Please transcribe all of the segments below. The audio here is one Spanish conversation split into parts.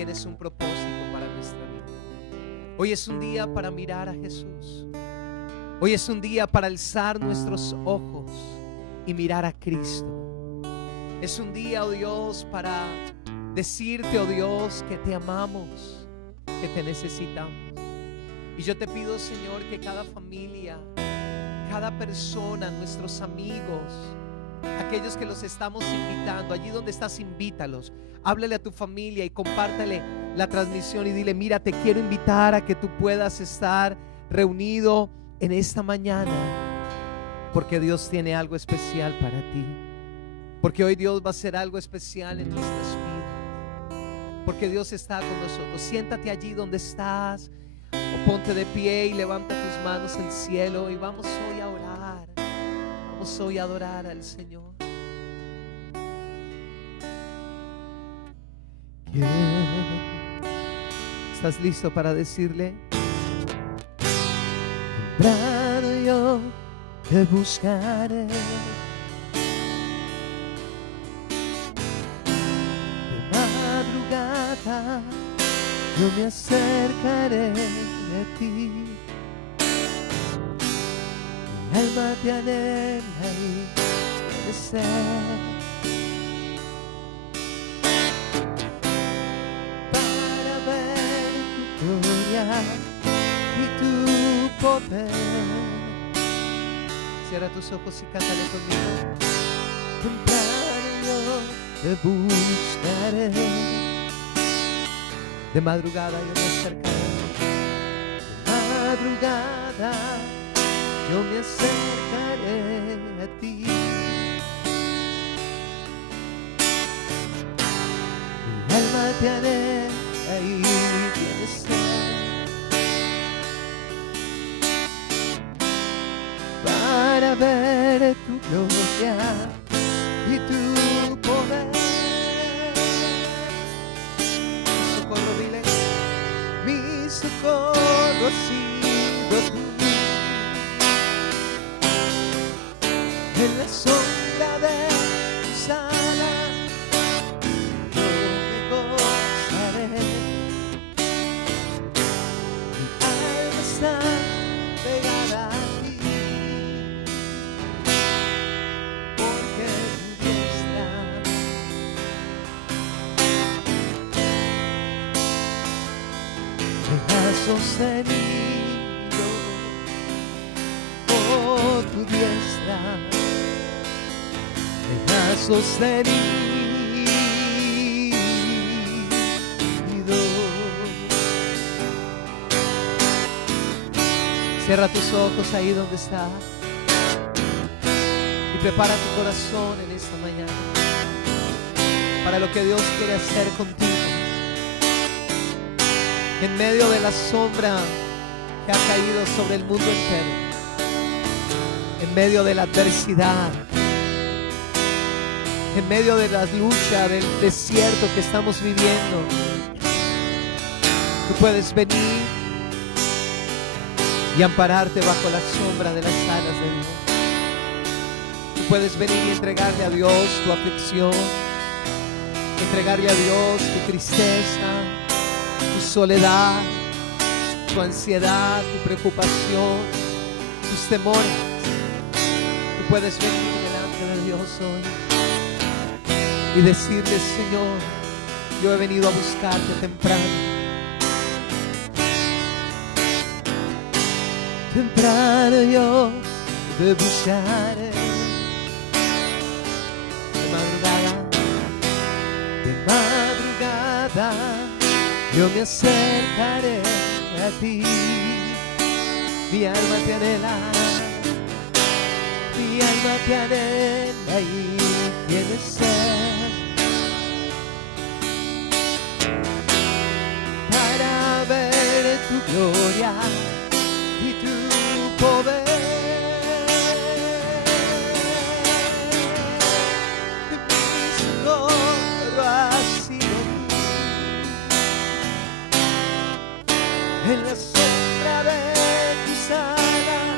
tienes un propósito para nuestra vida. Hoy es un día para mirar a Jesús. Hoy es un día para alzar nuestros ojos y mirar a Cristo. Es un día, oh Dios, para decirte, oh Dios, que te amamos, que te necesitamos. Y yo te pido, Señor, que cada familia, cada persona, nuestros amigos, aquellos que los estamos invitando, allí donde estás, invítalos. Háblale a tu familia y compártale la transmisión y dile: mira, te quiero invitar a que tú puedas estar reunido en esta mañana, porque Dios tiene algo especial para ti. Porque hoy Dios va a hacer algo especial en nuestras vidas. Porque Dios está con nosotros. Siéntate allí donde estás, o ponte de pie y levanta tus manos al cielo, y vamos hoy a orar. Vamos hoy a adorar al Señor. ¿Estás listo para decirle? Temprano yo te buscaré, de madrugada yo me acercaré de ti. Mi alma te anhela y te desea, para ver tu gloria y tu poder. Cierra tus ojos y cántale conmigo. Temprano yo te buscaré, de madrugada yo me acercaré, de madrugada yo me acercaré a ti. Mi alma te anhela y tiene sed, para ver tu gloria y tu poder. Mi socorro, dile: mi socorro ha sido tú. En la sombra de tus alas yo me gozaré. Mi alma está pegada a ti, porque tu diestra me ha sostenido. Oh, tu diestra me ha sostenido. Cierra tus ojos ahí donde estás y prepara tu corazón en esta mañana para lo que Dios quiere hacer contigo. En medio de la sombra que ha caído sobre el mundo entero, en medio de la adversidad, en medio de la lucha del desierto que estamos viviendo, tú puedes venir y ampararte bajo la sombra de las alas de Dios. Tú puedes venir y entregarle a Dios tu aflicción, entregarle a Dios tu tristeza, tu soledad, tu ansiedad, tu preocupación, tus temores. Tú puedes venir delante de Dios hoy y decirle: Señor, yo he venido a buscarte temprano. Temprano yo te buscaré, de madrugada yo me acercaré a ti. Mi alma te anhela, mi alma te anhela y tiene sed, para ver tu gloria y tu poder. Mi socorro ha sido tú. En la sombra de tus alas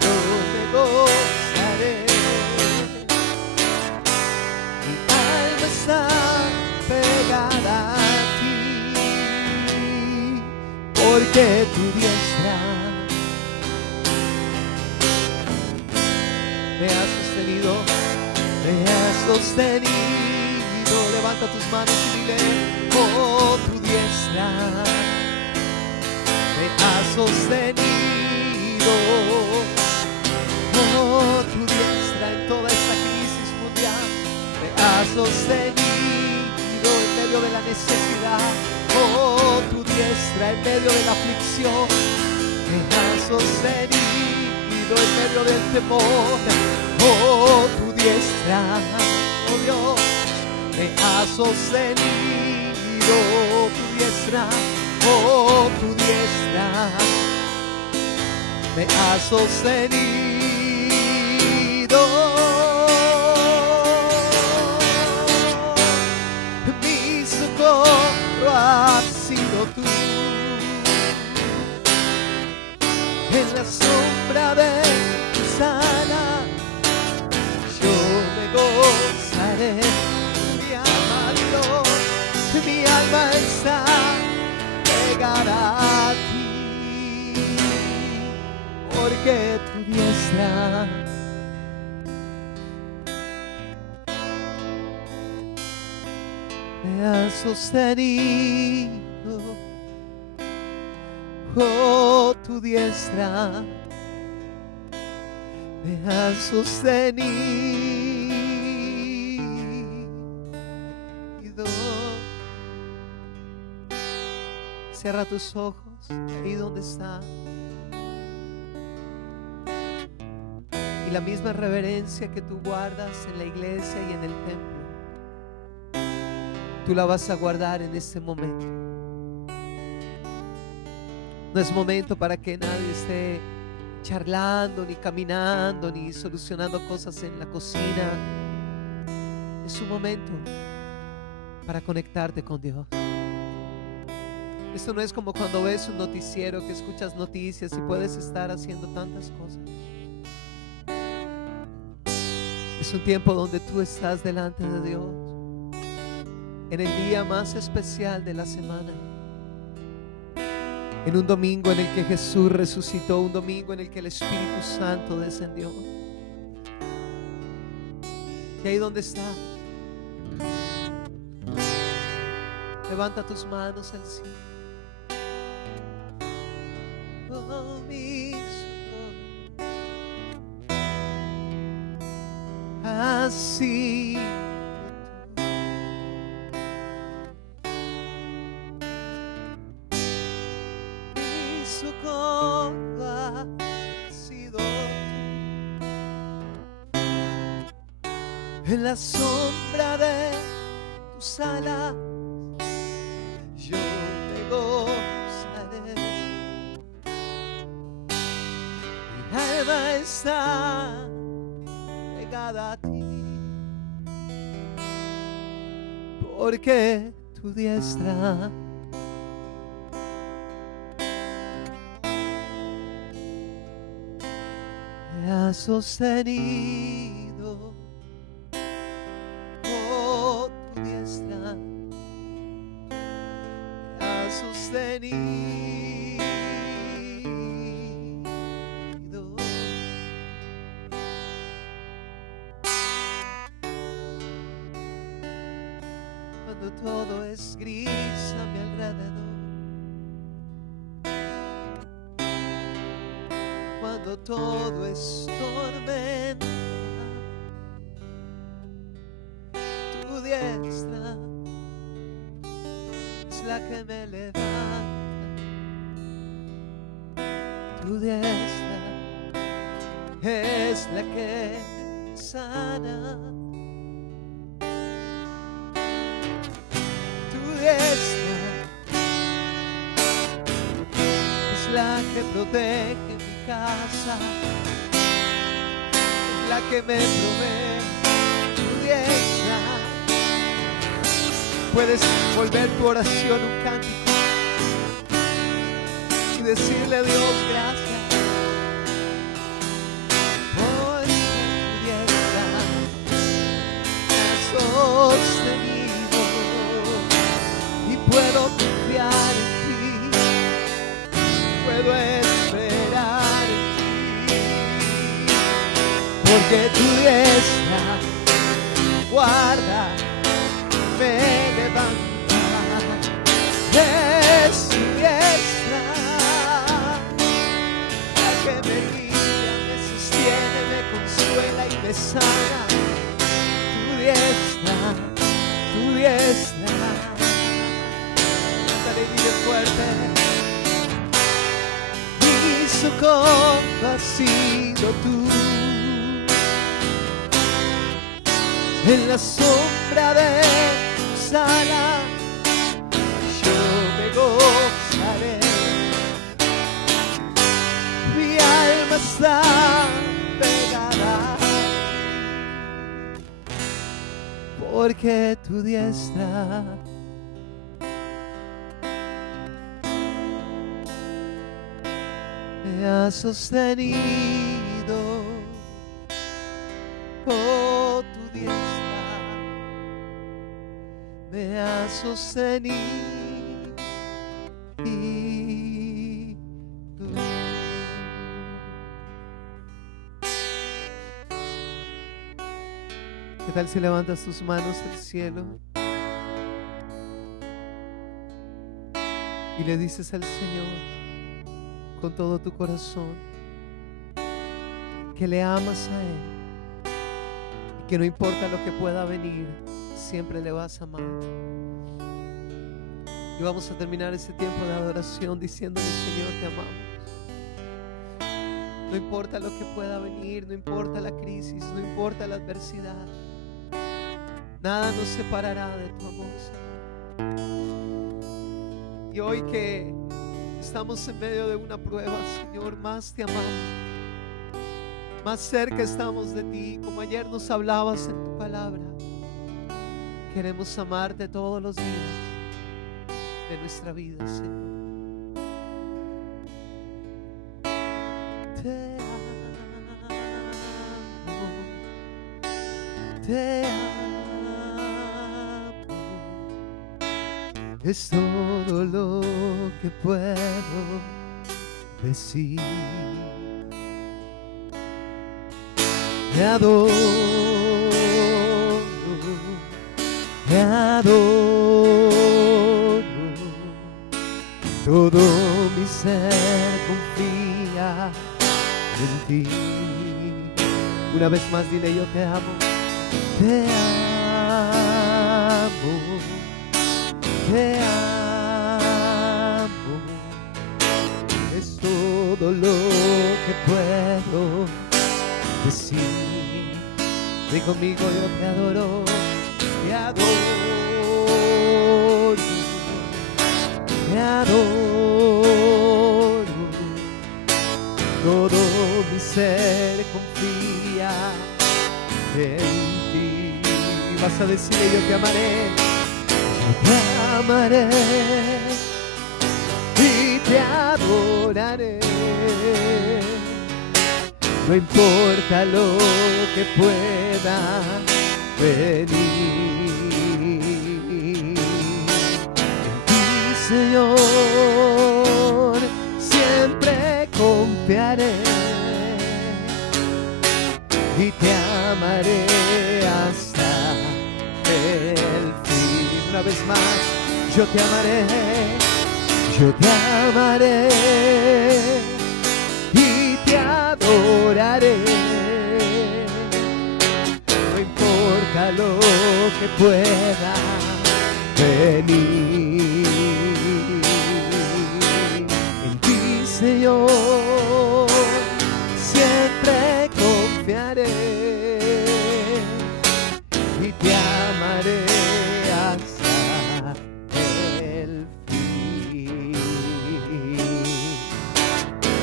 yo me gozaré. Mi alma está pegada porque tu diestra me ha sostenido, me ha sostenido. Levanta tus manos y dile: oh, tu diestra me ha sostenido. Oh, tu diestra en toda esta crisis mundial me ha sostenido en medio de la necesidad. Oh, tu diestra en medio de la aflicción me ha sostenido en medio del temor. Oh, tu diestra, oh Dios, me ha sostenido. Tu diestra, oh, tu diestra me ha sostenido. Mi socorro has sido tú. En la sombra de tus alas yo me gozaré. Mi alma, Dios, mi alma está pegada a ti, porque tu diestra me ha sostenido. Oh, tu diestra me ha sostenido. Cierra tus ojos ahí donde está. Y la misma reverencia que tú guardas en la iglesia y en el templo, tú la vas a guardar en este momento. No es momento para que nadie esté charlando, ni caminando, ni solucionando cosas en la cocina. Es un momento para conectarte con Dios. Esto no es como cuando ves un noticiero, que escuchas noticias y puedes estar haciendo tantas cosas. Es un tiempo donde tú estás delante de Dios en el día más especial de la semana, en un domingo en el que Jesús resucitó, un domingo en el que el Espíritu Santo descendió. Y ahí donde está, levanta tus manos al cielo. Oh, mi socorro, así socorro ha sido en la sombra de tus alas yo me gozaré. Mi alma está pegada a ti, porque tu diestra me ha sostenido. Oh, tu diestra me ha sostenido. Cuando todo es gris a mi alrededor, cuando todo es tormenta, tu diestra es la que me levanta. Tu diestra es la que sana. Tu diestra es la que protege mi casa, es la que me provee. Tu diestra, puedes volver tu oración un cántico y decirle a Dios gracias. Por tu diestra me has sostenido y puedo confiar en ti. socorro has sido tú. En la sombra de tus alas yo me gozaré. Mi alma está pegada, porque tu diestra me ha sostenido. Oh, tu diestra me ha sostenido. ¿Qué tal si levantas tus manos al cielo y le dices al Señor con todo tu corazón que le amas a Él y que no importa lo que pueda venir, siempre le vas a amar? Y vamos a terminar este tiempo de adoración diciéndole: Señor, te amamos. No importa lo que pueda venir, no importa la crisis, no importa la adversidad, nada nos separará de tu amor, Señor. Y hoy que estamos en medio de una prueba, Señor, más te amamos, más cerca estamos de ti, como ayer nos hablabas en tu palabra. Queremos amarte todos los días de nuestra vida, Señor. Te amo, te amo. Es todo lo que puedo decir. Te adoro, te adoro. Todo mi ser confía en ti. Una vez más dile: yo te amo, te amo, te amo. Es todo lo que puedo decir. Ven conmigo: yo te adoro, te adoro, te adoro. Todo mi ser confía en ti. Y vas a decirle: yo te amaré, yo te amaré y te adoraré. No importa lo que pueda venir, en ti, Señor, siempre confiaré y te amaré hasta el fin. Una vez más: yo te amaré, yo te amaré y te adoraré. No importa lo que pueda venir, en ti, Señor, siempre confiaré y te amaré hasta el fin.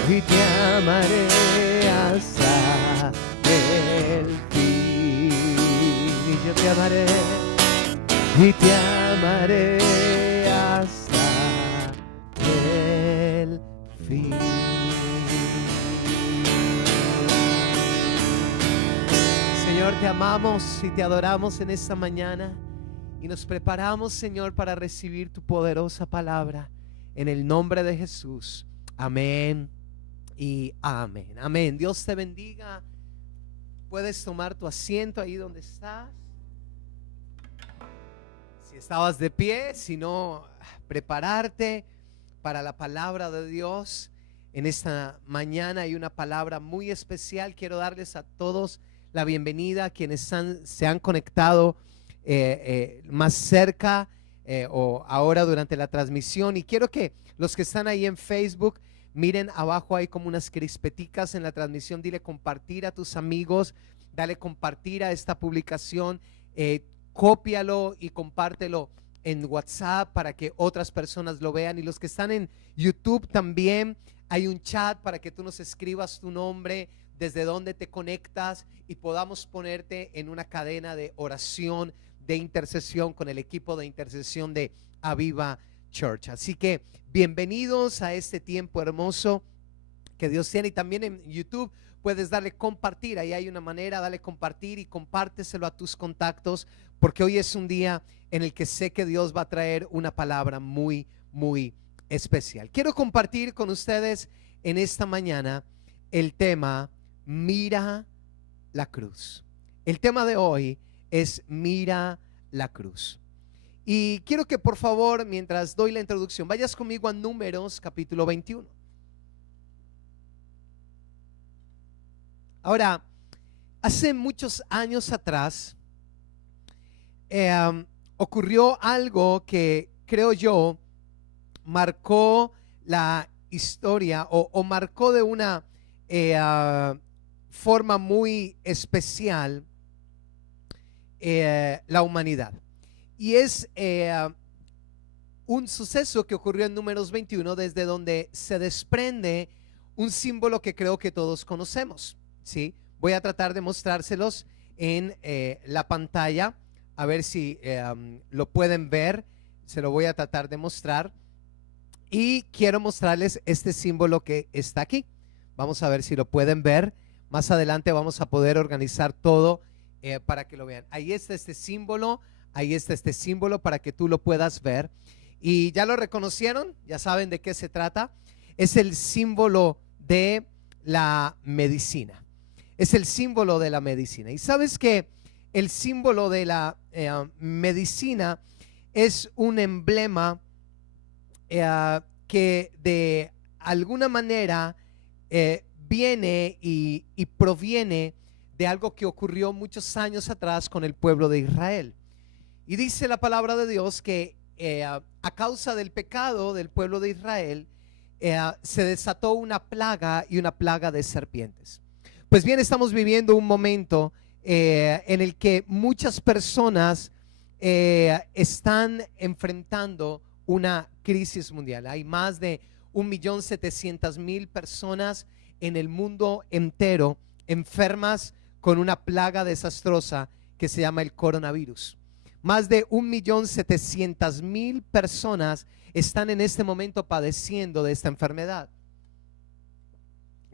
Y te amaré hasta el fin. Y yo te amaré y te amaré hasta el fin. Señor, te amamos y te adoramos en esta mañana y nos preparamos, Señor, para recibir tu poderosa palabra en el nombre de Jesús. Amén y amén. Amén. Dios te bendiga. Puedes tomar tu asiento ahí donde estás. Si estabas de pie, si no, prepararte para la palabra de Dios. En esta mañana hay una palabra muy especial. Quiero darles a todos la bienvenida, a quienes se han conectado más cerca o ahora durante la transmisión. Y quiero que los que están ahí en Facebook Miren, abajo hay como unas crispeticas en la transmisión. Dile compartir a tus amigos, dale compartir a esta publicación, cópialo y compártelo en WhatsApp para que otras personas lo vean. Y los que están en YouTube también hay un chat para que tú nos escribas tu nombre, desde dónde te conectas y podamos ponerte en una cadena de oración, de intercesión con el equipo de intercesión de Aviva Church. Así que bienvenidos a este tiempo hermoso que Dios tiene. Y también en YouTube puedes darle compartir, ahí hay una manera, dale compartir y compárteselo a tus contactos, porque hoy es un día en el que sé que Dios va a traer una palabra muy, muy especial. Quiero compartir con ustedes en esta mañana el tema Mira la cruz. El tema de hoy es Mira la cruz. Y quiero que por favor, mientras doy la introducción, vayas conmigo a Números capítulo 21. Ahora, hace muchos años atrás ocurrió algo que creo yo marcó la historia o marcó de una forma muy especial la humanidad. Y es un suceso que ocurrió en Números 21, desde donde se desprende un símbolo que creo que todos conocemos, ¿sí? Voy a tratar de mostrárselos en la pantalla, a ver si lo pueden ver. Se lo voy a tratar de mostrar. Y quiero mostrarles este símbolo que está aquí. Vamos a ver si lo pueden ver. Más adelante vamos a poder organizar todo para que lo vean. Ahí está este símbolo. Ahí está este símbolo para que tú lo puedas ver. Y ya lo reconocieron, ya saben de qué se trata. Es el símbolo de la medicina. Es el símbolo de la medicina. Y sabes que el símbolo de la medicina es un emblema que de alguna manera viene y proviene de algo que ocurrió muchos años atrás con el pueblo de Israel. Y dice la palabra de Dios que a causa del pecado del pueblo de Israel se desató una plaga, y una plaga de serpientes. Pues bien, estamos viviendo un momento en el que muchas personas están enfrentando una crisis mundial. Hay más de 1.700.000 personas en el mundo entero enfermas con una plaga desastrosa que se llama el coronavirus. Más de 1.700.000 personas están en este momento padeciendo de esta enfermedad.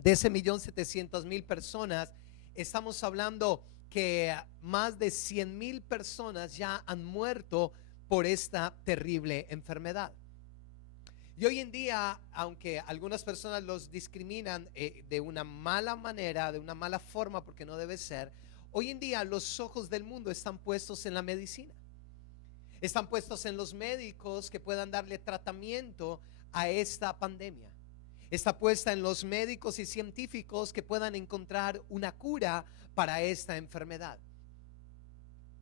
De ese 1.700.000 personas, estamos hablando que más de 100.000 personas ya han muerto por esta terrible enfermedad. Y hoy en día, aunque algunas personas los discriminan de una mala manera, de una mala forma, porque no debe ser, hoy en día los ojos del mundo están puestos en la medicina. Están puestos en los médicos que puedan darle tratamiento a esta pandemia. Está puesta en los médicos y científicos que puedan encontrar una cura para esta enfermedad.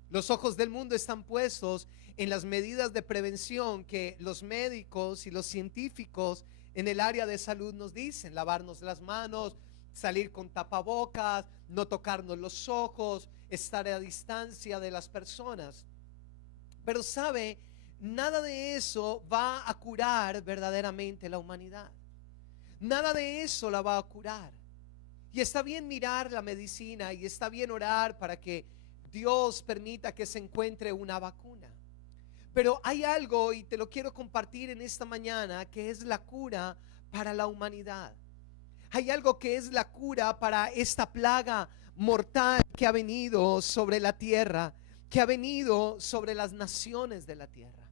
Los ojos del mundo están puestos en las medidas de prevención que los médicos y los científicos en el área de salud nos dicen: lavarnos las manos, salir con tapabocas, no tocarnos los ojos, estar a distancia de las personas. Pero sabe, nada de eso va a curar verdaderamente la humanidad. Nada de eso la va a curar. Y está bien mirar la medicina y está bien orar para que Dios permita que se encuentre una vacuna. Pero hay algo, y te lo quiero compartir en esta mañana, que es la cura para la humanidad. Hay algo que es la cura para esta plaga mortal que ha venido sobre la tierra, que ha venido sobre las naciones de la tierra.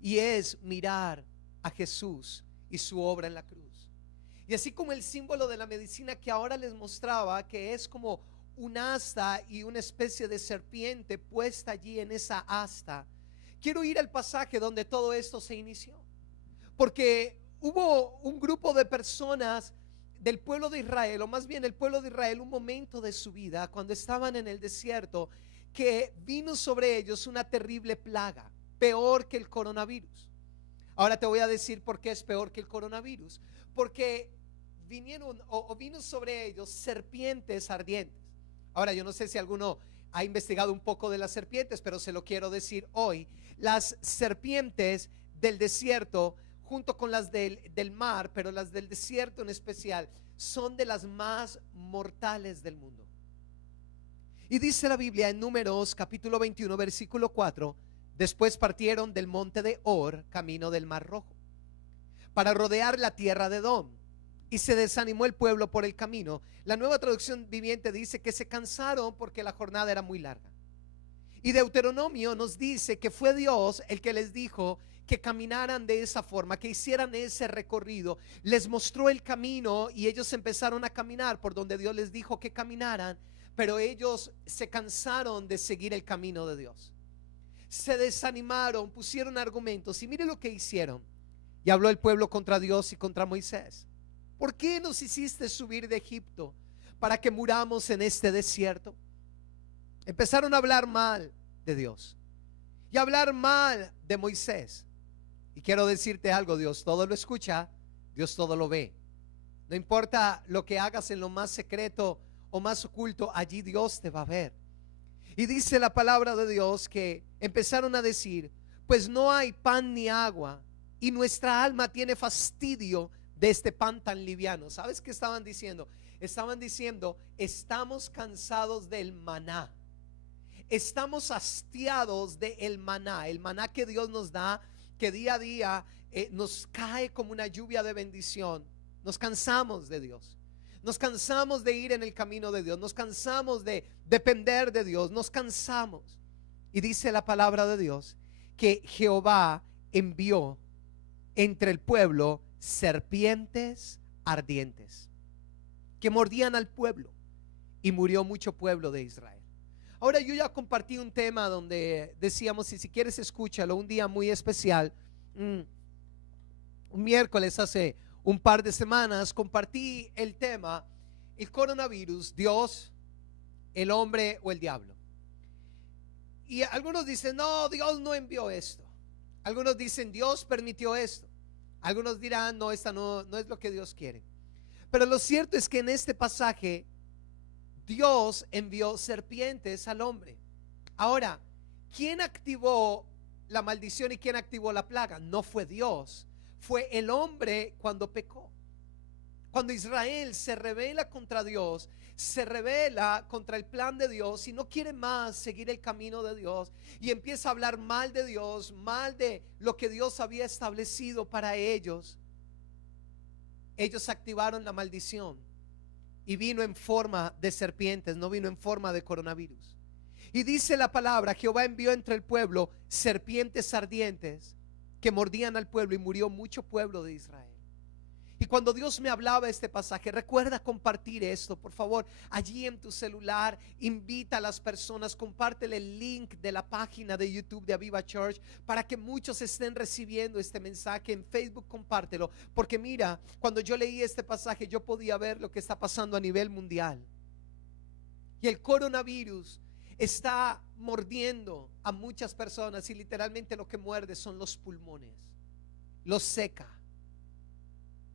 Y es mirar a Jesús y su obra en la cruz. Y así como el símbolo de la medicina que ahora les mostraba, que es como un asta y una especie de serpiente puesta allí en esa asta, quiero ir al pasaje donde todo esto se inició. Porque hubo un grupo de personas del pueblo de Israel, o más bien el pueblo de Israel, un momento de su vida cuando estaban en el desierto, que vino sobre ellos una terrible plaga, peor que el coronavirus. Ahora te voy a decir por qué es peor que el coronavirus. Porque vinieron o vino sobre ellos serpientes ardientes. Ahora yo no sé si alguno ha investigado un poco de las serpientes, pero se lo quiero decir hoy. Las serpientes del desierto, junto con las del mar, pero las del desierto en especial, son de las más mortales del mundo. Y dice la Biblia en Números capítulo 21 versículo 4: después partieron del monte de Or, camino del Mar Rojo, para rodear la tierra de Edom, y se desanimó el pueblo por el camino. La Nueva Traducción Viviente dice que se cansaron porque la jornada era muy larga. Y Deuteronomio nos dice que fue Dios el que les dijo que caminaran de esa forma, que hicieran ese recorrido. Les mostró el camino y ellos empezaron a caminar por donde Dios les dijo que caminaran, pero ellos se cansaron de seguir el camino de Dios. Se desanimaron, pusieron argumentos, y mire lo que hicieron. Y habló el pueblo contra Dios y contra Moisés: ¿por qué nos hiciste subir de Egipto para que muramos en este desierto? Empezaron a hablar mal de Dios y a hablar mal de Moisés. Y quiero decirte algo: Dios todo lo escucha, Dios todo lo ve. No importa lo que hagas en lo más secreto o más oculto, allí Dios te va a ver. Y dice la palabra de Dios que empezaron a decir: pues no hay pan ni agua, y nuestra alma tiene fastidio de este pan tan liviano. ¿Sabes qué estaban diciendo? Estaban diciendo: estamos cansados del maná, estamos hastiados del maná, el maná que Dios nos da, que día a día nos cae como una lluvia de bendición. Nos cansamos de Dios, nos cansamos de ir en el camino de Dios, nos cansamos de depender de Dios, nos cansamos. Y dice la palabra de Dios que Jehová envió entre el pueblo serpientes ardientes que mordían al pueblo, y murió mucho pueblo de Israel. Ahora yo ya compartí un tema donde decíamos, y si quieres escúchalo, un día muy especial, un miércoles hace un par de semanas, compartí el tema: el coronavirus, Dios, el hombre o el diablo. Y algunos dicen: no, Dios no envió esto. Algunos dicen: Dios permitió esto. Algunos dirán: no, esta no es lo que Dios quiere. Pero lo cierto es que en este pasaje Dios envió serpientes al hombre. Ahora, ¿quién activó la maldición y quién activó la plaga? No fue Dios, fue el hombre cuando pecó. Cuando Israel se rebela contra Dios, se rebela contra el plan de Dios y no quiere más seguir el camino de Dios, y empieza a hablar mal de Dios, mal de lo que Dios había establecido para ellos, ellos activaron la maldición y vino en forma de serpientes, no vino en forma de coronavirus. Y dice la palabra: Jehová envió entre el pueblo serpientes ardientes que mordían al pueblo, y murió mucho pueblo de Israel. Y cuando Dios me hablaba este pasaje, recuerda compartir esto, por favor, allí en tu celular. Invita a las personas, compártele el link de la página de YouTube de Aviva Church para que muchos estén recibiendo este mensaje. En Facebook compártelo, porque mira, cuando yo leí este pasaje yo podía ver lo que está pasando a nivel mundial. Y el coronavirus está mordiendo a muchas personas, y literalmente lo que muerde son los pulmones, los seca.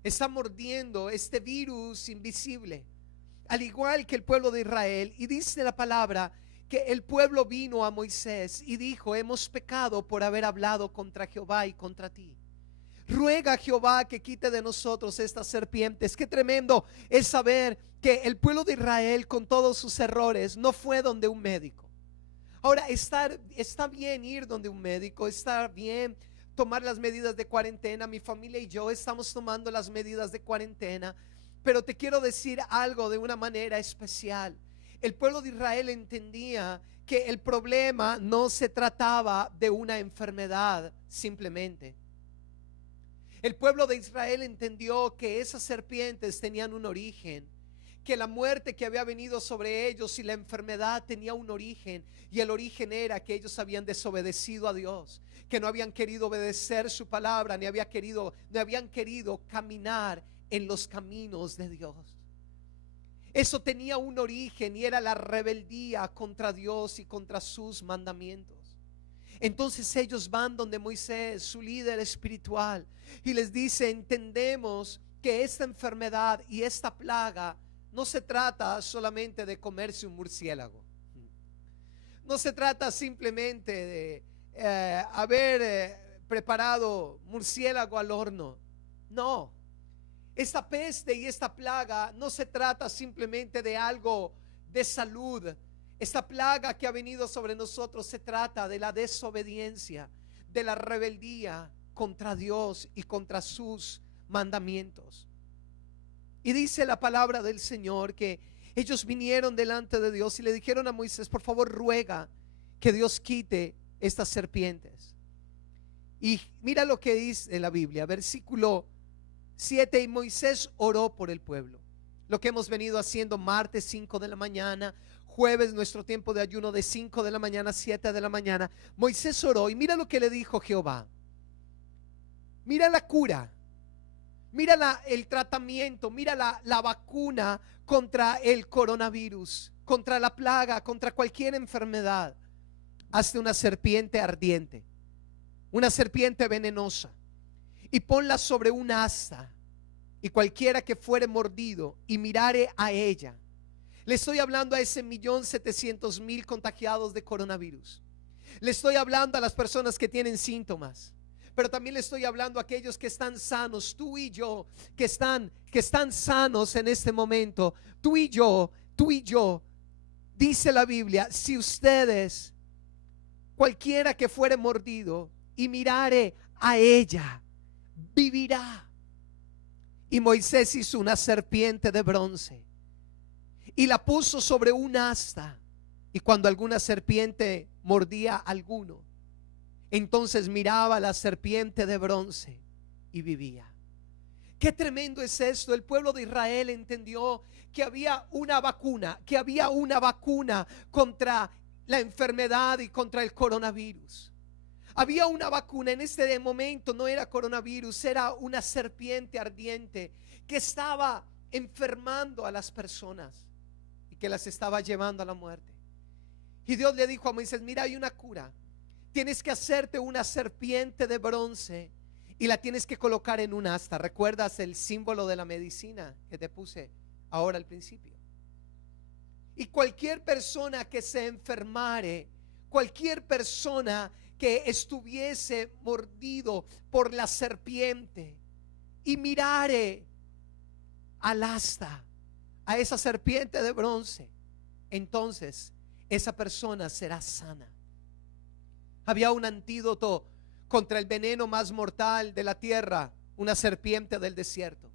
Está mordiendo este virus invisible, al igual que el pueblo de Israel. Y dice la palabra que el pueblo vino a Moisés y dijo: hemos pecado por haber hablado contra Jehová y contra ti. Ruega a Jehová que quite de nosotros estas serpientes. Qué tremendo es saber que el pueblo de Israel, con todos sus errores, no fue donde un médico. Ahora, está bien ir donde un médico, está bien tomar las medidas de cuarentena. Mi familia y yo estamos tomando las medidas de cuarentena, pero te quiero decir algo de una manera especial. El pueblo de Israel entendía que el problema no se trataba de una enfermedad simplemente. El pueblo de Israel entendió que esas serpientes tenían un origen, que la muerte que había venido sobre ellos y la enfermedad tenía un origen, y el origen era que ellos habían desobedecido a Dios, que no habían querido obedecer su palabra, ni habían querido caminar en los caminos de Dios. Eso tenía un origen, y era la rebeldía contra Dios y contra sus mandamientos. Entonces ellos van donde Moisés, su líder espiritual, y les dice: entendemos que esta enfermedad y esta plaga no se trata solamente de comerse un murciélago. No se trata simplemente de haber preparado murciélago al horno. No, esta peste y esta plaga no se trata simplemente de algo de salud. Esta plaga que ha venido sobre nosotros se trata de la desobediencia, de la rebeldía contra Dios y contra sus mandamientos. Y dice la palabra del Señor que ellos vinieron delante de Dios y le dijeron a Moisés: por favor, ruega que Dios quite estas serpientes. Y mira lo que dice la Biblia, versículo 7: y Moisés oró por el pueblo. Lo que hemos venido haciendo martes 5 de la mañana, jueves nuestro tiempo de ayuno de 5 de la mañana a 7 de la mañana. Moisés oró y mira lo que le dijo Jehová. Mira la cura, mira el tratamiento, mira la vacuna contra el coronavirus, contra la plaga, contra cualquier enfermedad. Hazte una serpiente ardiente, una serpiente venenosa, y ponla sobre un asta, y cualquiera que fuere mordido y mirare a ella. Le estoy hablando a ese 1.700.000 contagiados de coronavirus. Le estoy hablando a las personas que tienen síntomas, pero también le estoy hablando a aquellos que están sanos, tú y yo, que están sanos en este momento. Tú y yo, dice la Biblia: si ustedes, cualquiera que fuere mordido y mirare a ella, vivirá. Y Moisés hizo una serpiente de bronce y la puso sobre un asta, y cuando alguna serpiente mordía a alguno, entonces miraba a la serpiente de bronce y vivía. Qué tremendo es esto. El pueblo de Israel entendió que había una vacuna, contra la enfermedad y contra el coronavirus. Había una vacuna. En este momento no era coronavirus, era una serpiente ardiente que estaba enfermando a las personas y que las estaba llevando a la muerte. Y Dios le dijo a Moisés: mira, hay una cura. Tienes que hacerte una serpiente de bronce y la tienes que colocar en un asta. ¿Recuerdas el símbolo de la medicina que te puse ahora al principio? Y cualquier persona que se enfermare, cualquier persona que estuviese mordido por la serpiente y mirare al asta, a esa serpiente de bronce, entonces esa persona será sana. Había un antídoto contra el veneno más mortal de la tierra, una serpiente del desierto.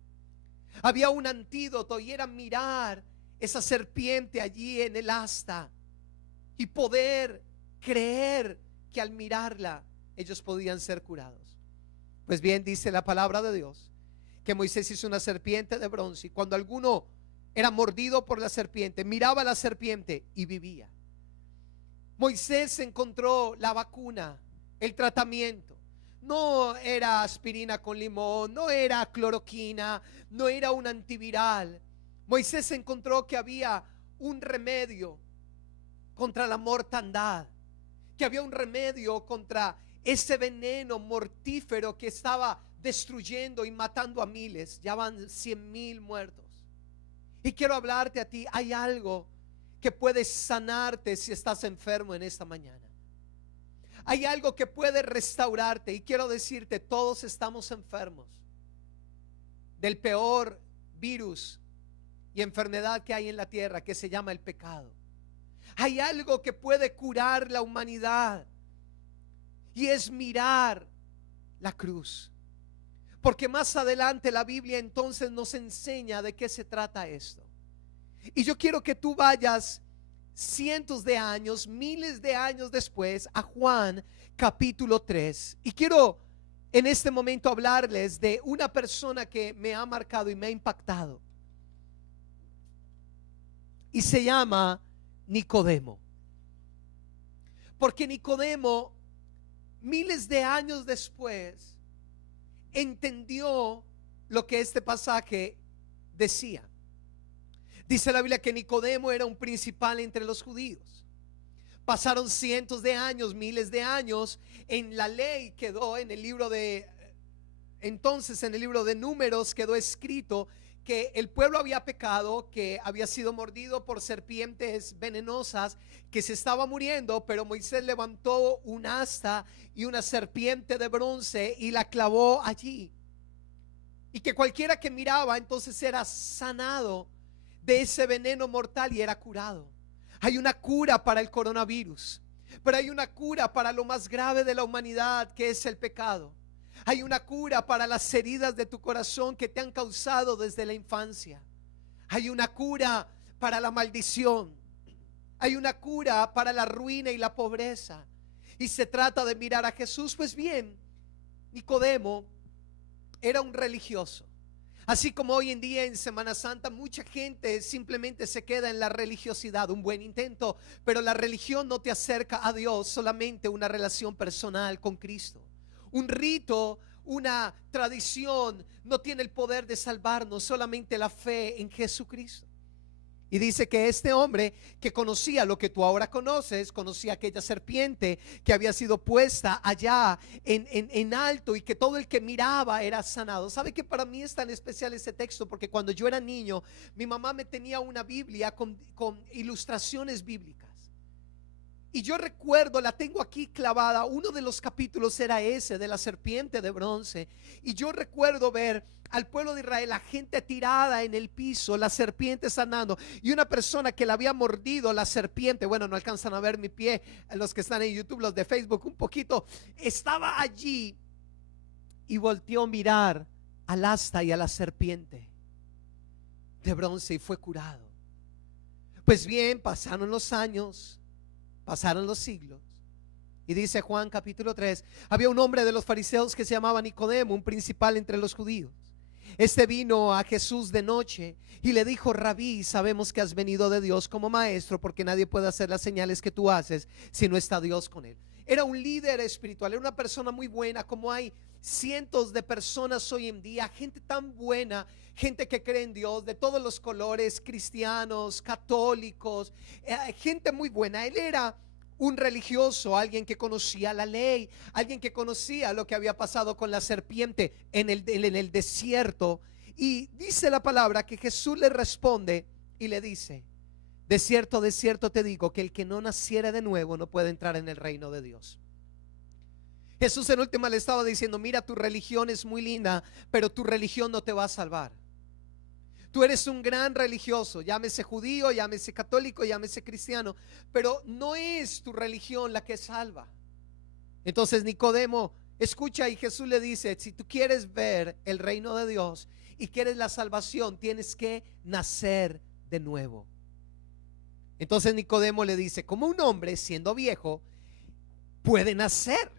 Había un antídoto, y era mirar esa serpiente allí en el asta y poder creer que al mirarla ellos podían ser curados. Pues bien, dice la palabra de Dios que Moisés hizo una serpiente de bronce, y cuando alguno era mordido por la serpiente, miraba a la serpiente y vivía. Moisés encontró la vacuna, el tratamiento. No era aspirina con limón, no era cloroquina, no era un antiviral. Moisés encontró que había un remedio contra la mortandad, que había un remedio contra ese veneno mortífero que estaba destruyendo y matando a miles. Ya van 100,000 muertos. Y quiero hablarte a ti. Hay algo que puede sanarte si estás enfermo en esta mañana. Hay algo que puede restaurarte, y quiero decirte: todos estamos enfermos del peor virus y enfermedad que hay en la tierra, que se llama el pecado. Hay algo que puede curar la humanidad, y es mirar la cruz. Porque más adelante la Biblia entonces nos enseña de qué se trata esto. Y yo quiero que tú vayas cientos de años, miles de años después, a Juan capítulo 3. Y quiero en este momento hablarles de una persona que me ha marcado y me ha impactado. Y se llama Nicodemo. Porque Nicodemo, miles de años después, entendió lo que este pasaje decía. Dice la Biblia que Nicodemo era un principal entre los judíos. Pasaron cientos de años, miles de años. En la ley quedó, en el libro de Números quedó escrito que el pueblo había pecado, que había sido mordido por serpientes venenosas, que se estaba muriendo, pero Moisés levantó un asta y una serpiente de bronce y la clavó allí, y que cualquiera que miraba entonces era sanado de ese veneno mortal y era curado. Hay una cura para el coronavirus, pero hay una cura para lo más grave de la humanidad, que es el pecado. Hay una cura para las heridas de tu corazón que te han causado desde la infancia. Hay una cura para la maldición. Hay una cura para la ruina y la pobreza. Y se trata de mirar a Jesús. Pues bien, Nicodemo era un religioso. Así como hoy en día en Semana Santa mucha gente simplemente se queda en la religiosidad, un buen intento, pero la religión no te acerca a Dios, solamente una relación personal con Cristo. Un rito, una tradición no tiene el poder de salvarnos, solamente la fe en Jesucristo. Y dice que este hombre que conocía lo que tú ahora conoces, conocía aquella serpiente que había sido puesta allá en alto, y que todo el que miraba era sanado. ¿Sabe que para mí es tan especial ese texto? Porque cuando yo era niño, mi mamá me tenía una Biblia con ilustraciones bíblicas. Y yo recuerdo, la tengo aquí clavada, uno de los capítulos era ese de la serpiente de bronce. Y yo recuerdo ver al pueblo de Israel, la gente tirada en el piso, la serpiente sanando, y una persona que la había mordido la serpiente. Bueno, no alcanzan a ver mi pie, los que están en YouTube, los de Facebook un poquito. Estaba allí y volteó a mirar al asta y a la serpiente de bronce y fue curado. Pues bien, pasaron los años, pasaron los siglos, y dice Juan capítulo 3, había un hombre de los fariseos que se llamaba Nicodemo, un principal entre los judíos. Este vino a Jesús de noche y le dijo: Rabí, sabemos que has venido de Dios como maestro, porque nadie puede hacer las señales que tú haces si no está Dios con él. Era un líder espiritual, era una persona muy buena, como hay cientos de personas hoy en día, gente tan buena, gente que cree en Dios de todos los colores, cristianos, católicos, gente muy buena. Él era un religioso, alguien que conocía la ley, alguien que conocía lo que había pasado con la serpiente en el desierto. Y dice la palabra que Jesús le responde y le dice: de cierto te digo que el que no naciere de nuevo no puede entrar en el reino de Dios. Jesús en última le estaba diciendo: mira, tu religión es muy linda, pero tu religión no te va a salvar. Tú eres un gran religioso, llámese judío, llámese católico, llámese cristiano, pero no es tu religión la que salva. Entonces Nicodemo escucha, y Jesús le dice: si tú quieres ver el reino de Dios y quieres la salvación, tienes que nacer de nuevo. Entonces Nicodemo le dice: ¿cómo un hombre siendo viejo puede nacer?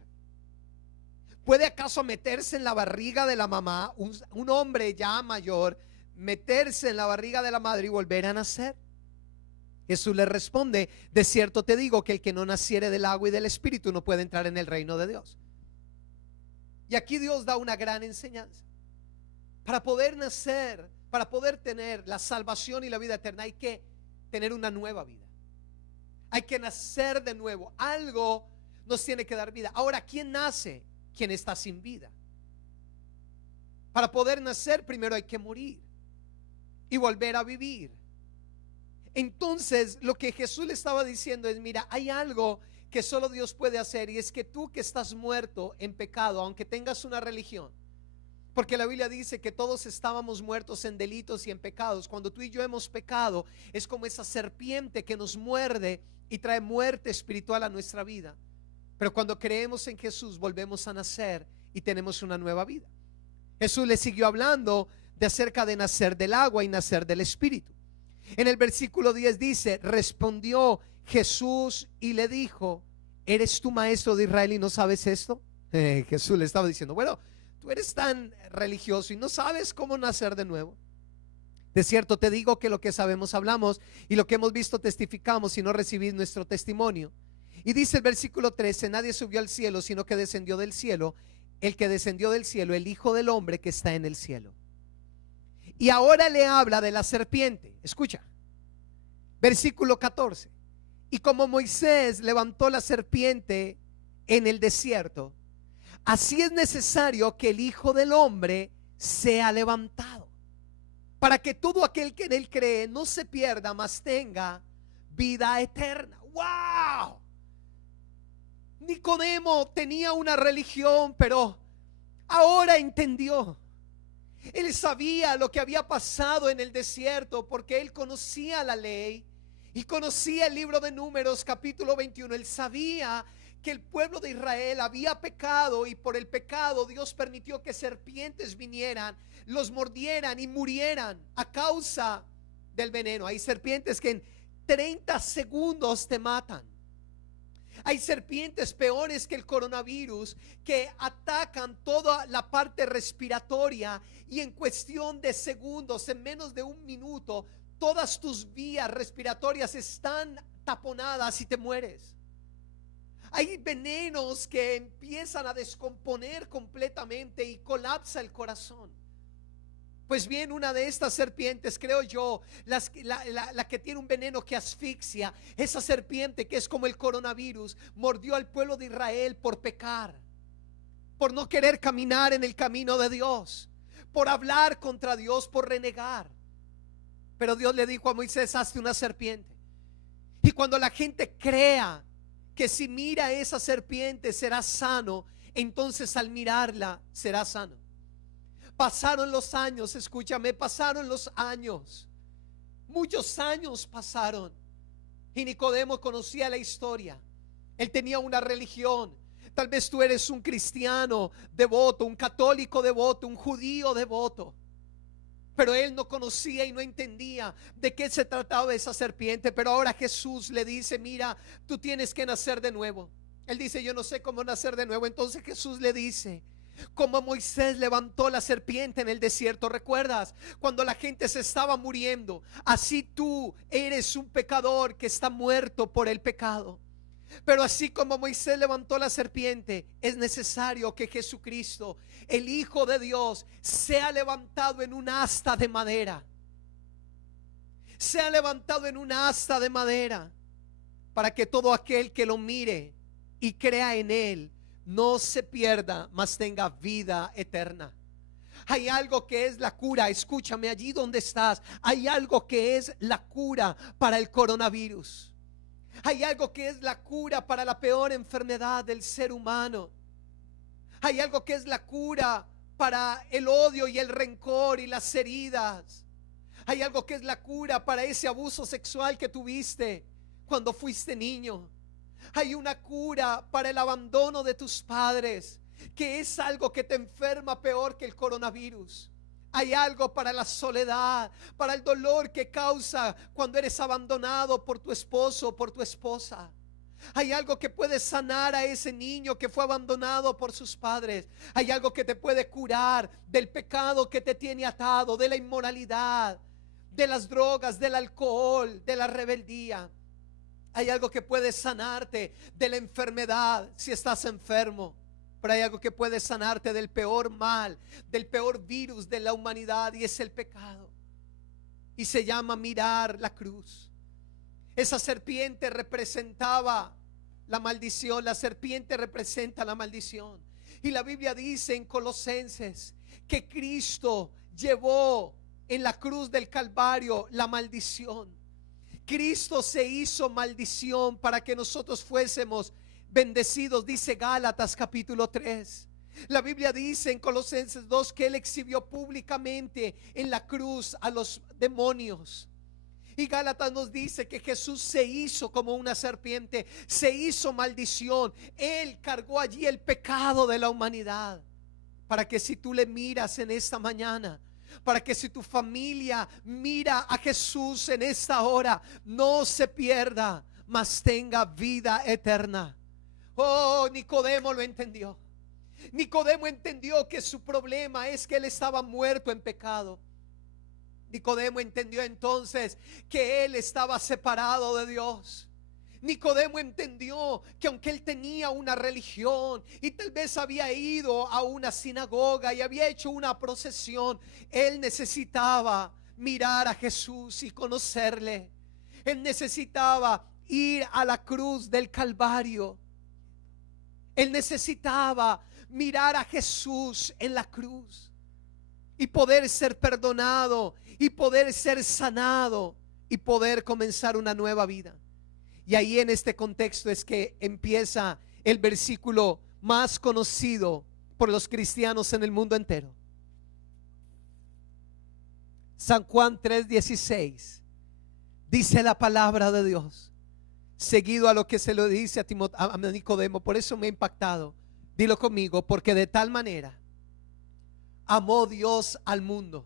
¿Puede acaso meterse en la barriga de la mamá, un hombre ya mayor, meterse en la barriga de la madre y volver a nacer? Jesús le responde: de cierto te digo que el que no naciere del agua y del espíritu no puede entrar en el reino de Dios. Y aquí Dios da una gran enseñanza. Para poder nacer, para poder tener la salvación y la vida eterna, hay que tener una nueva vida. Hay que nacer de nuevo. Algo nos tiene que dar vida. Ahora, ¿quién nace? Quien está sin vida. Para poder nacer, primero hay que morir y volver a vivir. Entonces lo que Jesús le estaba diciendo es: mira, hay algo que solo Dios puede hacer, y es que tú que estás muerto en pecado, aunque tengas una religión, porque la Biblia dice que todos estábamos muertos en delitos y en pecados. Cuando tú y yo hemos pecado, es como esa serpiente que nos muerde y trae muerte espiritual a nuestra vida. Pero cuando creemos en Jesús, volvemos a nacer y tenemos una nueva vida. Jesús le siguió hablando de acerca de nacer del agua y nacer del espíritu. En el versículo 10 dice: respondió Jesús y le dijo: ¿eres tú maestro de Israel y no sabes esto? Jesús le estaba diciendo: bueno, tú eres tan religioso y no sabes cómo nacer de nuevo. De cierto te digo que lo que sabemos hablamos, y lo que hemos visto testificamos, y no recibís nuestro testimonio. Y dice el versículo 13: nadie subió al cielo, sino que descendió del cielo, el que descendió del cielo, el Hijo del Hombre que está en el cielo. Y ahora le habla de la serpiente. Escucha, versículo 14: Y como Moisés levantó la serpiente en el desierto, así es necesario que el Hijo del Hombre sea levantado, para que todo aquel que en él cree no se pierda, mas tenga vida eterna. ¡Wow! Nicodemo tenía una religión, pero ahora entendió. Él sabía lo que había pasado en el desierto porque él conocía la ley y conocía el libro de Números capítulo 21. Él sabía que el pueblo de Israel había pecado y por el pecado Dios permitió que serpientes vinieran, los mordieran y murieran a causa del veneno. Hay serpientes que en 30 segundos te matan. Hay serpientes peores que el coronavirus que atacan toda la parte respiratoria y en cuestión de segundos, en menos de un minuto, todas tus vías respiratorias están taponadas y te mueres. Hay venenos que empiezan a descomponer completamente y colapsa el corazón. Pues bien, una de estas serpientes, creo yo, la que tiene un veneno que asfixia, esa serpiente que es como el coronavirus, mordió al pueblo de Israel por pecar, por no querer caminar en el camino de Dios, por hablar contra Dios, por renegar. Pero Dios le dijo a Moisés: hazte una serpiente. Y cuando la gente crea que si mira esa serpiente será sano, entonces al mirarla será sano. Pasaron los años, escúchame, pasaron los años. Muchos años pasaron. Y Nicodemo conocía la historia. Él tenía una religión. Tal vez tú eres un cristiano devoto, un católico devoto, un judío devoto. Pero él no conocía y no entendía de qué se trataba esa serpiente. Pero ahora Jesús le dice: mira, tú tienes que nacer de nuevo. Él dice: yo no sé cómo nacer de nuevo. Entonces Jesús le dice: como Moisés levantó la serpiente en el desierto, ¿recuerdas? Cuando la gente se estaba muriendo, así tú eres un pecador que está muerto por el pecado. Pero así como Moisés levantó la serpiente, es necesario que Jesucristo, el Hijo de Dios, sea levantado en un asta de madera. Sea levantado en un asta de madera, para que todo aquel que lo mire y crea en él no se pierda, mas tenga vida eterna. Hay algo que es la cura, escúchame allí donde estás. Hay algo que es la cura para el coronavirus. Hay algo que es la cura para la peor enfermedad del ser humano. Hay algo que es la cura para el odio y el rencor y las heridas. Hay algo que es la cura para ese abuso sexual que tuviste cuando fuiste niño. Hay una cura para el abandono de tus padres, que es algo que te enferma peor que el coronavirus. Hay algo para la soledad, para el dolor que causa cuando eres abandonado por tu esposo o por tu esposa. Hay algo que puede sanar a ese niño que fue abandonado por sus padres. Hay algo que te puede curar del pecado que te tiene atado, de la inmoralidad, de las drogas, del alcohol, de la rebeldía. Hay algo que puede sanarte de la enfermedad si estás enfermo. Pero hay algo que puede sanarte del peor mal, del peor virus de la humanidad, y es el pecado. Y se llama mirar la cruz. Esa serpiente representaba la maldición. La serpiente representa la maldición. Y la Biblia dice en Colosenses que Cristo llevó en la cruz del Calvario la maldición. Cristo se hizo maldición para que nosotros fuésemos bendecidos, dice Gálatas capítulo 3. La Biblia dice en Colosenses 2 que Él exhibió públicamente en la cruz a los demonios. Y Gálatas nos dice que Jesús se hizo como una serpiente, se hizo maldición. Él cargó allí el pecado de la humanidad, para que si tú le miras en esta mañana, para que si tu familia mira a Jesús en esta hora, no se pierda, mas tenga vida eterna. Oh, Nicodemo lo entendió. Nicodemo entendió que su problema es que él estaba muerto en pecado. Nicodemo entendió entonces que él estaba separado de Dios. Nicodemo entendió que aunque él tenía una religión y tal vez había ido a una sinagoga y había hecho una procesión, él necesitaba mirar a Jesús y conocerle. Él necesitaba ir a la cruz del Calvario. Él necesitaba mirar a Jesús en la cruz y poder ser perdonado y poder ser sanado y poder comenzar una nueva vida. Y ahí en este contexto es que empieza el versículo más conocido por los cristianos en el mundo entero. San Juan 3:16 dice la palabra de Dios, seguido a lo que se lo dice a Nicodemo. Por eso me ha impactado. Dilo conmigo: porque de tal manera amó Dios al mundo,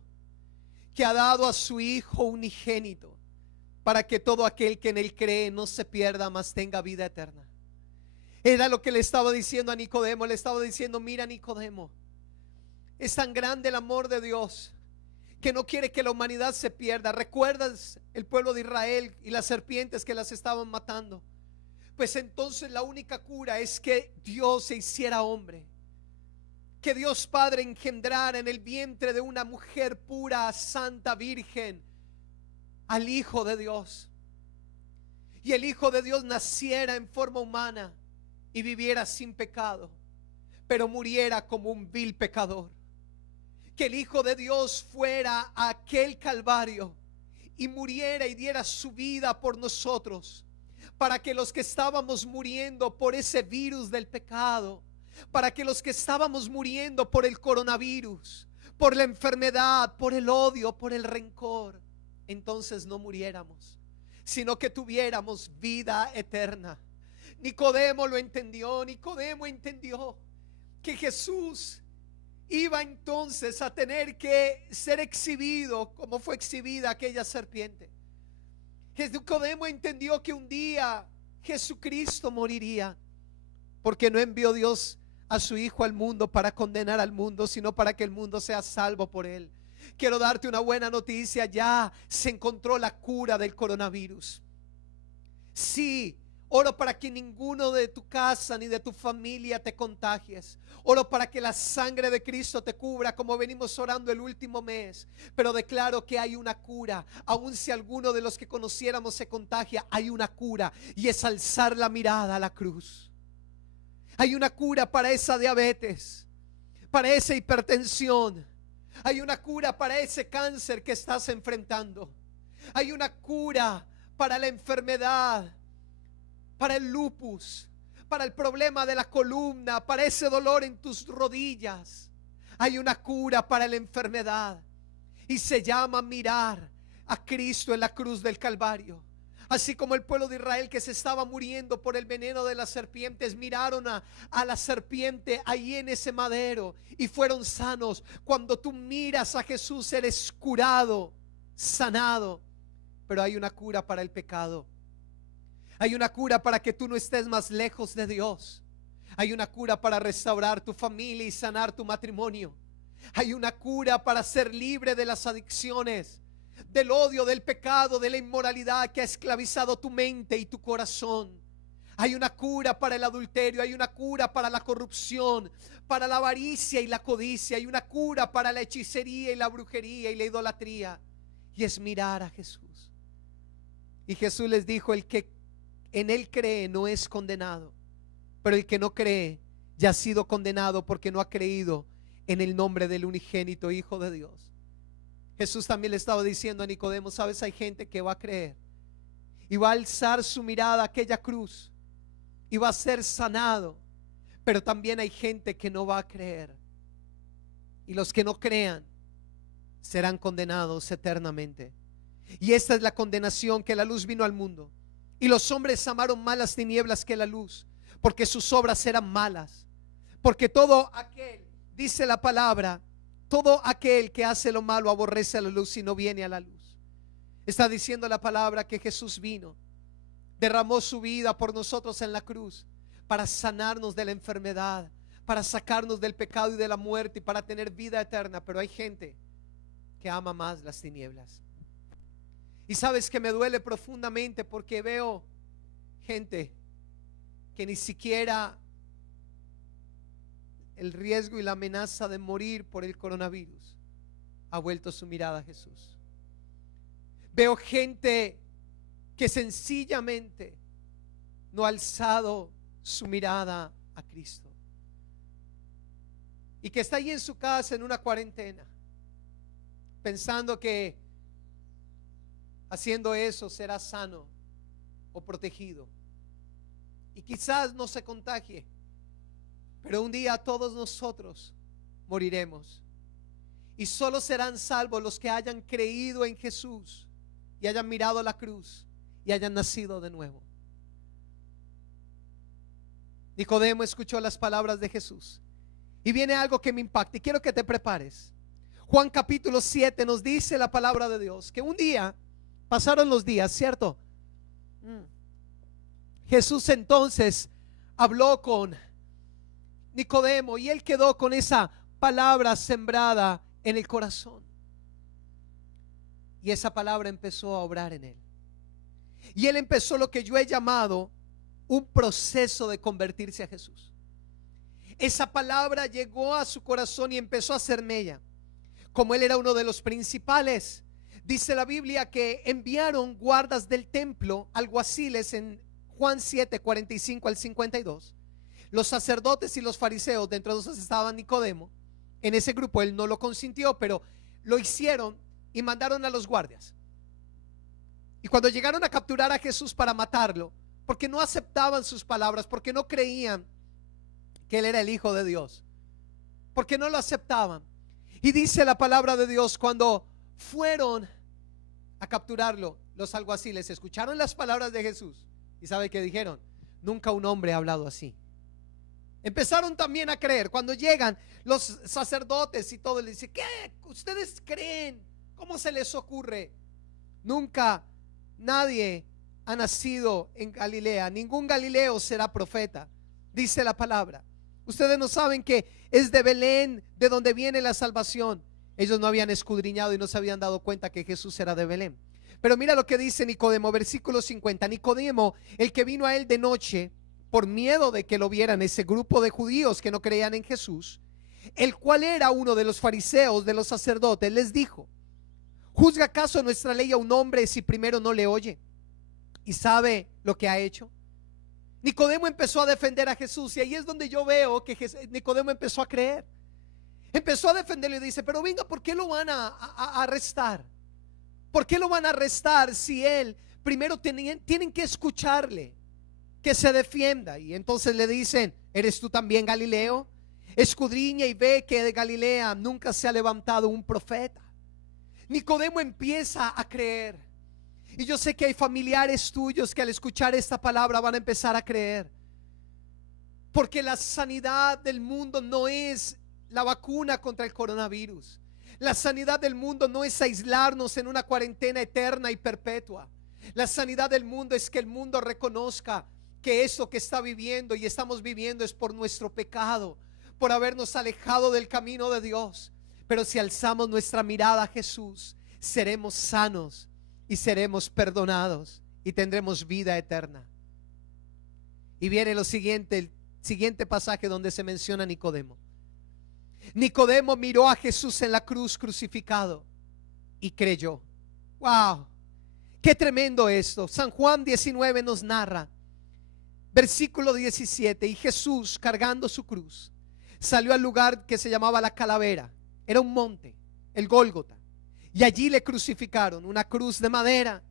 que ha dado a su Hijo unigénito, para que todo aquel que en él cree no se pierda, mas tenga vida eterna. Era lo que le estaba diciendo a Nicodemo. Le estaba diciendo: mira, Nicodemo, es tan grande el amor de Dios que no quiere que la humanidad se pierda. ¿Recuerdas el pueblo de Israel y las serpientes que las estaban matando? Pues entonces la única cura es que Dios se hiciera hombre, que Dios Padre engendrara en el vientre de una mujer pura, santa, virgen, al Hijo de Dios, y el Hijo de Dios naciera en forma humana y viviera sin pecado, pero muriera como un vil pecador. Que el Hijo de Dios fuera a aquel Calvario y muriera y diera su vida por nosotros, para que los que estábamos muriendo por ese virus del pecado, para que los que estábamos muriendo por el coronavirus, por la enfermedad, por el odio, por el rencor, entonces no muriéramos, sino que tuviéramos vida eterna. Nicodemo lo entendió. Nicodemo entendió que Jesús iba entonces a tener que ser exhibido como fue exhibida aquella serpiente. Nicodemo entendió que un día Jesucristo moriría, porque no envió Dios a su Hijo al mundo para condenar al mundo, sino para que el mundo sea salvo por él. Quiero darte una buena noticia: ya se encontró la cura del coronavirus. Sí, oro para que ninguno de tu casa ni de tu familia te contagies. Oro para que la sangre de Cristo te cubra, como venimos orando el último mes. Pero declaro que hay una cura. Aun si alguno de los que conociéramos se contagia, hay una cura, y es alzar la mirada a la cruz. Hay una cura para esa diabetes, para esa hipertensión. Hay una cura para ese cáncer que estás enfrentando. Hay una cura para la enfermedad, para el lupus, para el problema de la columna, para ese dolor en tus rodillas. Hay una cura para la enfermedad, y se llama mirar a Cristo en la cruz del Calvario. Así como el pueblo de Israel, que se estaba muriendo por el veneno de las serpientes, miraron a la serpiente ahí en ese madero y fueron sanos. Cuando tú miras a Jesús, eres curado, sanado. Pero hay una cura para el pecado. Hay una cura para que tú no estés más lejos de Dios. Hay una cura para restaurar tu familia y sanar tu matrimonio. Hay una cura para ser libre de las adicciones, del odio, del pecado, de la inmoralidad que ha esclavizado tu mente y tu corazón. Hay una cura para el adulterio. Hay una cura para la corrupción, para la avaricia y la codicia. Hay una cura para la hechicería y la brujería y la idolatría. Y es mirar a Jesús. Y Jesús les dijo: el que en él cree no es condenado, pero el que no cree ya ha sido condenado, porque no ha creído en el nombre del unigénito Hijo de Dios. Jesús también le estaba diciendo a Nicodemo: sabes, hay gente que va a creer y va a alzar su mirada a aquella cruz y va a ser sanado, pero también hay gente que no va a creer, y los que no crean serán condenados eternamente. Y esta es la condenación: que la luz vino al mundo, y los hombres amaron más las tinieblas que la luz, porque sus obras eran malas. Porque todo aquel, dice la palabra, todo aquel que hace lo malo aborrece a la luz y no viene a la luz. Está diciendo la palabra que Jesús vino, derramó su vida por nosotros en la cruz, para sanarnos de la enfermedad, para sacarnos del pecado y de la muerte, y para tener vida eterna. Pero hay gente que ama más las tinieblas. Y sabes que me duele profundamente, porque veo gente que ni siquiera el riesgo y la amenaza de morir por el coronavirus ha vuelto su mirada a Jesús. Veo gente que sencillamente no ha alzado su mirada a Cristo, y que está ahí en su casa en una cuarentena, pensando que haciendo eso será sano o protegido, y quizás no se contagie, pero un día todos nosotros moriremos, y solo serán salvos los que hayan creído en Jesús y hayan mirado la cruz y hayan nacido de nuevo. Nicodemo escuchó las palabras de Jesús y viene algo que me impacta y quiero que te prepares. Juan capítulo 7 nos dice la palabra de Dios que un día, pasaron los días, ¿cierto? Jesús entonces habló con Nicodemo y él quedó con esa palabra sembrada en el corazón, y esa palabra empezó a obrar en él, y él empezó lo que yo he llamado un proceso de convertirse a Jesús. Esa palabra llegó a su corazón y empezó a hacer mella. Como él era uno de los principales, dice la Biblia que enviaron guardas del templo, alguaciles, en Juan 7, 45 al 52. Los sacerdotes y los fariseos, dentro de esos estaba Nicodemo. En ese grupo él no lo consintió, pero lo hicieron y mandaron a los guardias. Y cuando llegaron a capturar a Jesús para matarlo, porque no aceptaban sus palabras, porque no creían que él era el Hijo de Dios, porque no lo aceptaban. Y dice la palabra de Dios, cuando fueron a capturarlo, los alguaciles escucharon las palabras de Jesús y ¿sabe qué dijeron? Nunca un hombre ha hablado así. Empezaron también a creer. Cuando llegan los sacerdotes y todo, les dice: ¿qué? ¿Ustedes creen? ¿Cómo se les ocurre? Nunca nadie ha nacido en Galilea, ningún galileo será profeta, dice la palabra. Ustedes no saben que es de Belén de donde viene la salvación. Ellos no habían escudriñado y no se habían dado cuenta que Jesús era de Belén. Pero mira lo que dice Nicodemo, versículo 50. Nicodemo, el que vino a él de noche, por miedo de que lo vieran ese grupo de judíos que no creían en Jesús, el cual era uno de los fariseos, de los sacerdotes, les dijo: ¿juzga acaso nuestra ley a un hombre si primero no le oye y sabe lo que ha hecho? Nicodemo empezó a defender a Jesús, y ahí es donde yo veo que Nicodemo empezó a creer. Empezó a defenderlo y dice: pero venga, ¿por qué lo van a arrestar? ¿Por qué lo van a arrestar si él primero tienen que escucharle, que se defienda? Y entonces le dicen: ¿eres tú también Galileo? Escudriña y ve que de Galilea nunca se ha levantado un profeta. Nicodemo empieza a creer. Y yo sé que hay familiares tuyos que al escuchar esta palabra van a empezar a creer, porque la sanidad del mundo no es la vacuna contra el coronavirus. La sanidad del mundo no es aislarnos en una cuarentena eterna y perpetua. La sanidad del mundo es que el mundo reconozca que eso que está viviendo y estamos viviendo es por nuestro pecado, por habernos alejado del camino de Dios. Pero si alzamos nuestra mirada a Jesús, seremos sanos y seremos perdonados y tendremos vida eterna. Y viene el siguiente pasaje donde se menciona Nicodemo. Nicodemo miró a Jesús en la cruz crucificado y creyó. Wow, qué tremendo esto. San Juan 19 nos narra, versículo 17: y Jesús, cargando su cruz, salió al lugar que se llamaba la Calavera. Era un monte, el Gólgota, y allí le crucificaron, una cruz de madera.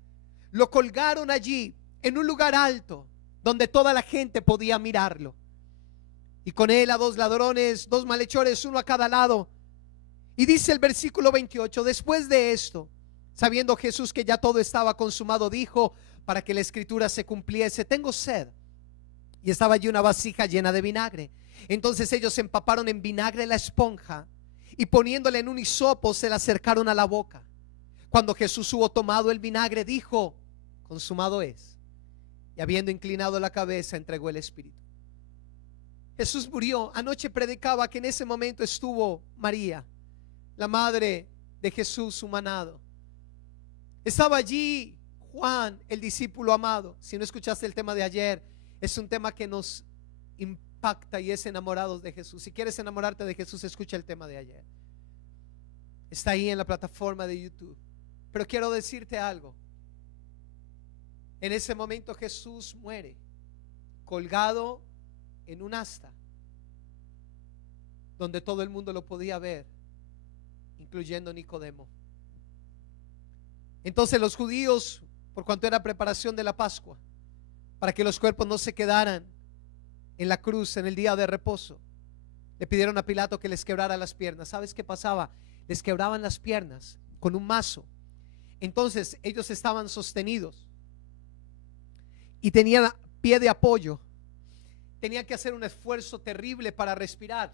Lo colgaron allí en un lugar alto donde toda la gente podía mirarlo, y con él a dos ladrones, dos malhechores, uno a cada lado. Y dice el versículo 28: después de esto, sabiendo Jesús que ya todo estaba consumado, dijo, para que la escritura se cumpliese: tengo sed. Y estaba allí una vasija llena de vinagre. Entonces ellos empaparon en vinagre la esponja y poniéndola en un hisopo se la acercaron a la boca. Cuando Jesús hubo tomado el vinagre, dijo: consumado es. Y habiendo inclinado la cabeza, entregó el espíritu. Jesús murió. Anoche predicaba que en ese momento estuvo María, la madre de Jesús humanado. Estaba allí Juan, el discípulo amado. Si no escuchaste el tema de ayer, es un tema que nos impacta y es enamorados de Jesús. Si quieres enamorarte de Jesús, escucha el tema de ayer. Está ahí en la plataforma de YouTube. Pero quiero decirte algo. En ese momento Jesús muere. colgado en un asta, donde todo el mundo lo podía ver, incluyendo Nicodemo. Entonces los judíos, por cuanto era preparación de la Pascua, para que los cuerpos no se quedaran en la cruz en el día de reposo, le pidieron a Pilato que les quebrara las piernas. ¿Sabes qué pasaba? Les quebraban las piernas con un mazo. Entonces ellos estaban sostenidos y tenían pie de apoyo. Tenían que hacer un esfuerzo terrible para respirar,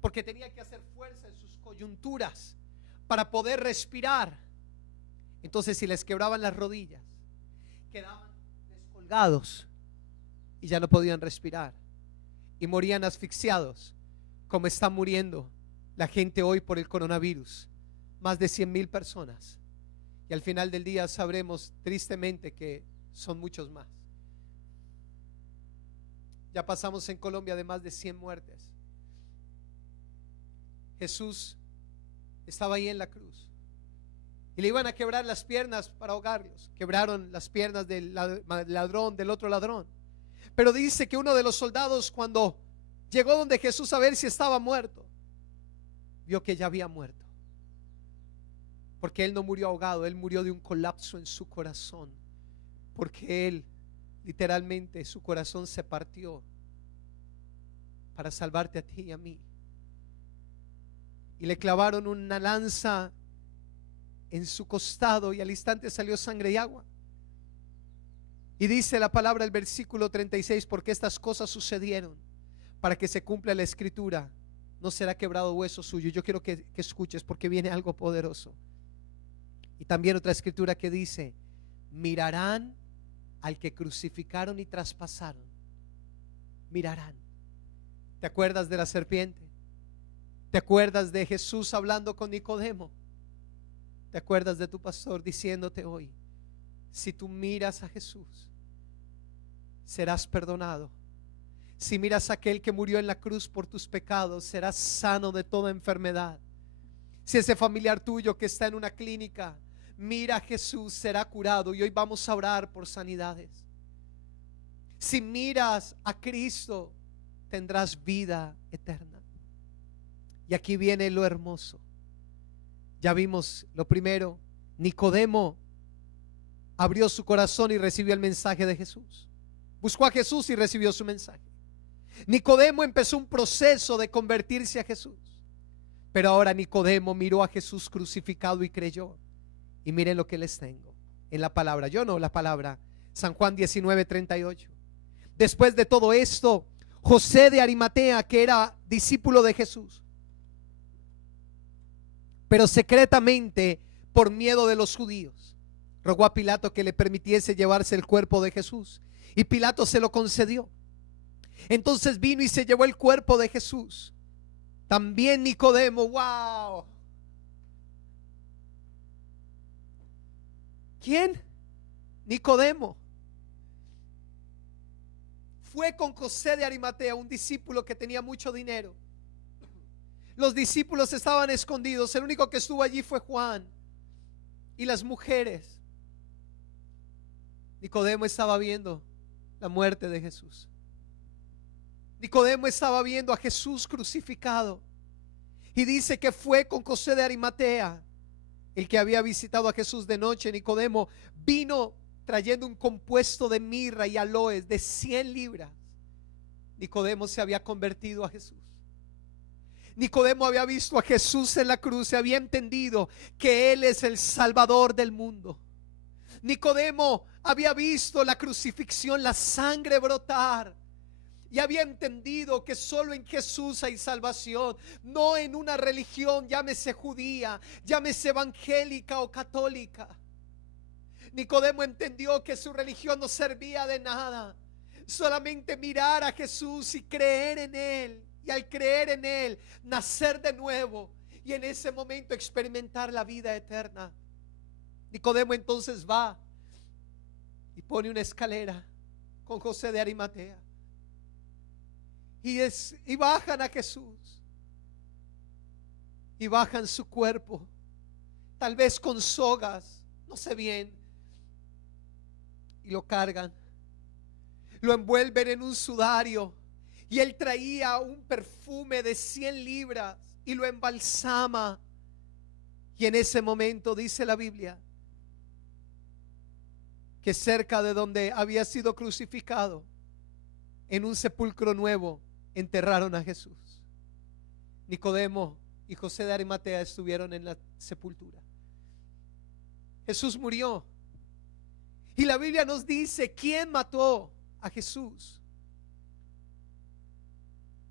porque tenían que hacer fuerza en sus coyunturas para poder respirar. Entonces, si les quebraban las rodillas, quedaban descolgados y ya no podían respirar y morían asfixiados, como está muriendo la gente hoy por el coronavirus. Más de 100,000 personas, y al final del día sabremos tristemente que son muchos más. Ya pasamos en Colombia de más de 100 muertes. Jesús estaba ahí en la cruz y le iban a quebrar las piernas para ahogarlos. Quebraron las piernas del ladrón, del otro ladrón. Pero dice que uno de los soldados, cuando llegó donde Jesús a ver si estaba muerto, vio que ya había muerto, porque él no murió ahogado, él murió de un colapso en su corazón, porque él literalmente su corazón se partió para salvarte a ti y a mí. Y le clavaron una lanza en su costado y al instante salió sangre y agua. Y dice la palabra, el versículo 36, porque estas cosas sucedieron para que se cumpla la escritura, no será quebrado hueso suyo. Yo quiero que escuches, porque viene algo poderoso. Y también otra escritura que dice, mirarán al que crucificaron y traspasaron. Mirarán. ¿Te acuerdas de la serpiente? ¿Te acuerdas de Jesús hablando con Nicodemo? ¿Te acuerdas de tu pastor diciéndote hoy, si tú miras a Jesús, serás perdonado? Si miras a aquel que murió en la cruz por tus pecados, serás sano de toda enfermedad. Si ese familiar tuyo que está en una clínica mira a Jesús, será curado. Y hoy vamos a orar por sanidades. Si miras a Cristo, tendrás vida eterna. Y aquí viene lo hermoso. Ya vimos lo primero. Nicodemo abrió su corazón y recibió el mensaje de Jesús. Buscó a Jesús y recibió su mensaje. Nicodemo empezó un proceso de convertirse a Jesús. Pero ahora Nicodemo miró a Jesús crucificado y creyó. Y miren lo que les tengo en la palabra. Yo no, la palabra. San Juan 19:38. Después de todo esto, José de Arimatea, que era discípulo de Jesús, pero secretamente por miedo de los judíos, rogó a Pilato que le permitiese llevarse el cuerpo de Jesús. Y Pilato se lo concedió. Entonces vino y se llevó el cuerpo de Jesús. También Nicodemo, wow. ¿Quién? Nicodemo. Fue con José de Arimatea, un discípulo que tenía mucho dinero. Los discípulos estaban escondidos. El único que estuvo allí fue Juan y las mujeres. Nicodemo estaba viendo la muerte de Jesús. Nicodemo estaba viendo a Jesús crucificado. Y dice que fue con José de Arimatea, el que había visitado a Jesús de noche. Nicodemo vino trayendo un compuesto de mirra y aloes de 100 libras. Nicodemo se había convertido a Jesús. Nicodemo había visto a Jesús en la cruz, se había entendido que Él es el Salvador del mundo. Nicodemo había visto la crucifixión, la sangre brotar, y había entendido que solo en Jesús hay salvación, no en una religión, llámese judía, llámese evangélica o católica. Nicodemo entendió que su religión no servía de nada, solamente mirar a Jesús y creer en Él, y al creer en Él, nacer de nuevo, y en ese momento experimentar la vida eterna. Nicodemo entonces va y pone una escalera con José de Arimatea, y bajan a Jesús, y bajan su cuerpo, tal vez con sogas, no sé bien, y lo cargan lo envuelven en un sudario y él traía un perfume de 100 libras y lo embalsama. Y en ese momento dice la Biblia que cerca de donde había sido crucificado, en un sepulcro nuevo, enterraron a Jesús. Nicodemo y José de Arimatea estuvieron en la sepultura. Jesús murió. Y la Biblia nos dice quién mató a Jesús.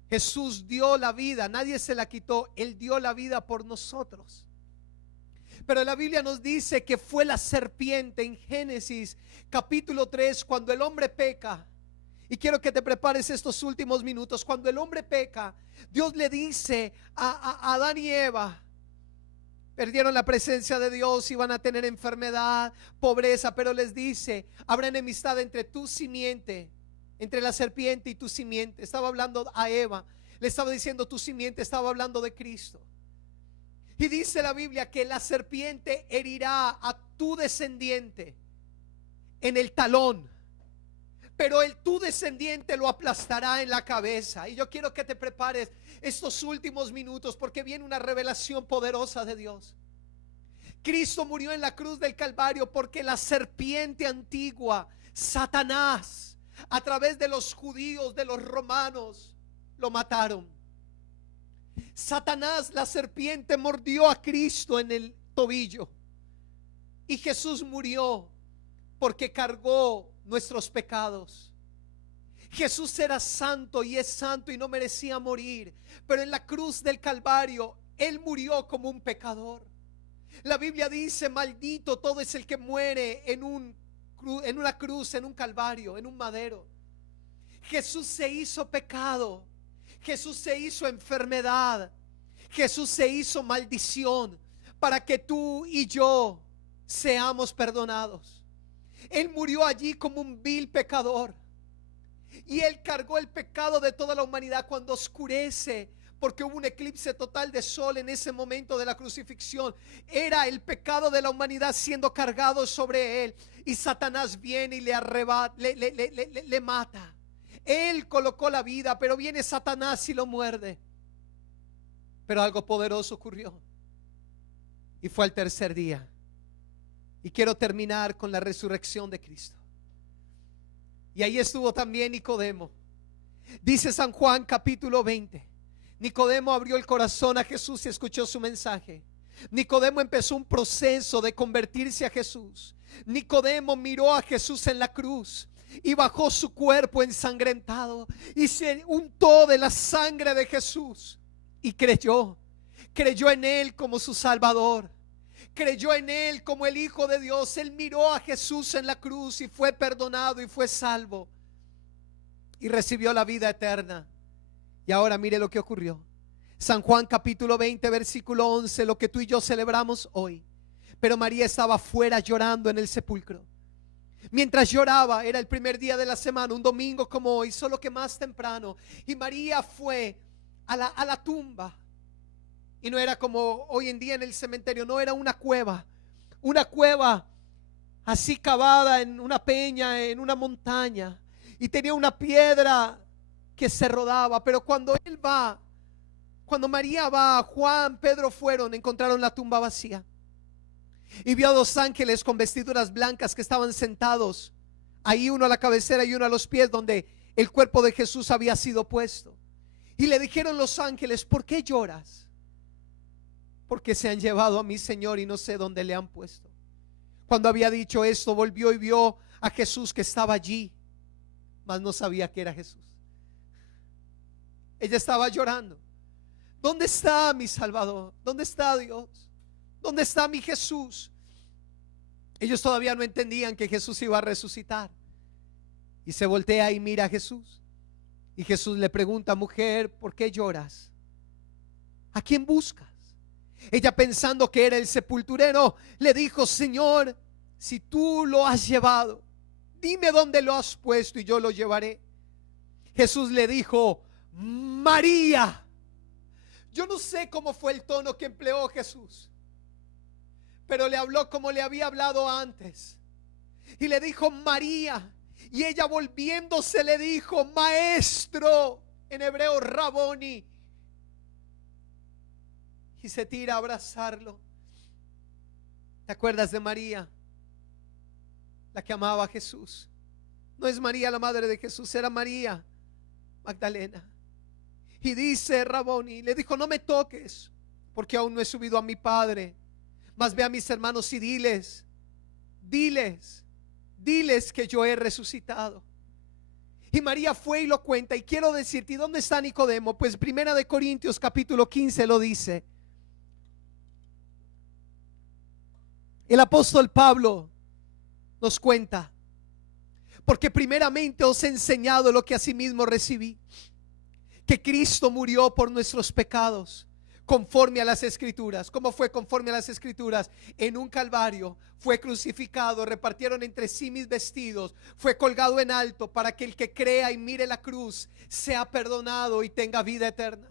Jesús dio la vida, nadie se la quitó, Él dio la vida por nosotros. Pero la Biblia nos dice que fue la serpiente en Génesis capítulo 3, cuando el hombre peca. Y quiero que te prepares estos últimos minutos. Cuando el hombre peca, Dios le dice a Adán y Eva, perdieron la presencia de Dios, iban a tener enfermedad, pobreza, pero les dice, habrá enemistad entre tu simiente, entre la serpiente y tu simiente. Estaba hablando a Eva, le estaba diciendo tu simiente, estaba hablando de Cristo. Y dice la Biblia que la serpiente herirá a tu descendiente en el talón, pero tu descendiente lo aplastará en la cabeza. Y yo quiero que te prepares estos últimos minutos, porque viene una revelación poderosa de Dios. Cristo murió en la cruz del Calvario porque la serpiente antigua, Satanás, a través de los judíos, de los romanos, lo mataron. Satanás, la serpiente, mordió a Cristo en el tobillo, y Jesús murió porque cargó nuestros pecados. Jesús era santo y es santo y no merecía morir, pero en la cruz del Calvario Él murió como un pecador. La Biblia dice, maldito todo es el que muere en una cruz, en un calvario, en un madero. Jesús se hizo pecado, Jesús se hizo enfermedad, Jesús se hizo maldición para que tú y yo seamos perdonados. Él murió allí como un vil pecador, y Él cargó el pecado de toda la humanidad. Cuando oscurece, porque hubo un eclipse total de sol en ese momento de la crucifixión, era el pecado de la humanidad siendo cargado sobre Él, y Satanás viene y le arrebata, le mata. Él colocó la vida, pero viene Satanás y lo muerde. Pero algo poderoso ocurrió, y fue al tercer día. Y quiero terminar con la resurrección de Cristo. Y ahí estuvo también Nicodemo. Dice San Juan capítulo 20. Nicodemo abrió el corazón a Jesús y escuchó su mensaje. Nicodemo empezó un proceso de convertirse a Jesús. Nicodemo miró a Jesús en la cruz y bajó su cuerpo ensangrentado y se untó de la sangre de Jesús y creyó en Él como su Salvador. Creyó en Él como el Hijo de Dios. Él miró a Jesús en la cruz y fue perdonado y fue salvo y recibió la vida eterna. Y ahora mire lo que ocurrió. San Juan capítulo 20 versículo 11, lo que tú y yo celebramos hoy. Pero María estaba afuera llorando en el sepulcro. Mientras lloraba, era el primer día de la semana, un domingo como hoy, solo que más temprano. Y María fue a la tumba. Y no era como hoy en día en el cementerio, no, era una cueva así cavada en una peña, en una montaña, y tenía una piedra que se rodaba. Pero cuando María va, Juan, Pedro fueron, encontraron la tumba vacía, y vio a dos ángeles con vestiduras blancas que estaban sentados ahí, uno a la cabecera y uno a los pies, donde el cuerpo de Jesús había sido puesto. Y le dijeron los ángeles: ¿por qué lloras? Porque se han llevado a mi Señor y no sé dónde le han puesto. Cuando había dicho esto, volvió y vio a Jesús que estaba allí, mas no sabía que era Jesús. Ella estaba llorando. ¿Dónde está mi Salvador? ¿Dónde está Dios? ¿Dónde está mi Jesús? Ellos todavía no entendían que Jesús iba a resucitar. Y se voltea y mira a Jesús. Y Jesús le pregunta: mujer, ¿por qué lloras? ¿A quién buscas? Ella, pensando que era el sepulturero, le dijo: Señor, si tú lo has llevado, dime dónde lo has puesto y yo lo llevaré. Jesús le dijo: María. Yo no sé cómo fue el tono que empleó Jesús, pero le habló como le había hablado antes, y le dijo: María. Y ella volviéndose le dijo: maestro, en hebreo Raboni. Y se tira a abrazarlo. ¿Te acuerdas de María? La que amaba a Jesús. No es María la madre de Jesús, era María Magdalena. Y dice Raboni, le dijo: no me toques, porque aún no he subido a mi Padre, mas ve a mis hermanos y diles que yo he resucitado. Y María fue y lo cuenta. Y quiero decirte, ¿y dónde está Nicodemo? Pues 1 Corintios capítulo 15 lo dice. El apóstol Pablo nos cuenta: porque primeramente os he enseñado lo que asimismo recibí, que Cristo murió por nuestros pecados, conforme a las Escrituras. ¿Cómo fue conforme a las Escrituras? En un calvario fue crucificado, repartieron entre sí mis vestidos, fue colgado en alto, para que el que crea y mire la cruz sea perdonado y tenga vida eterna.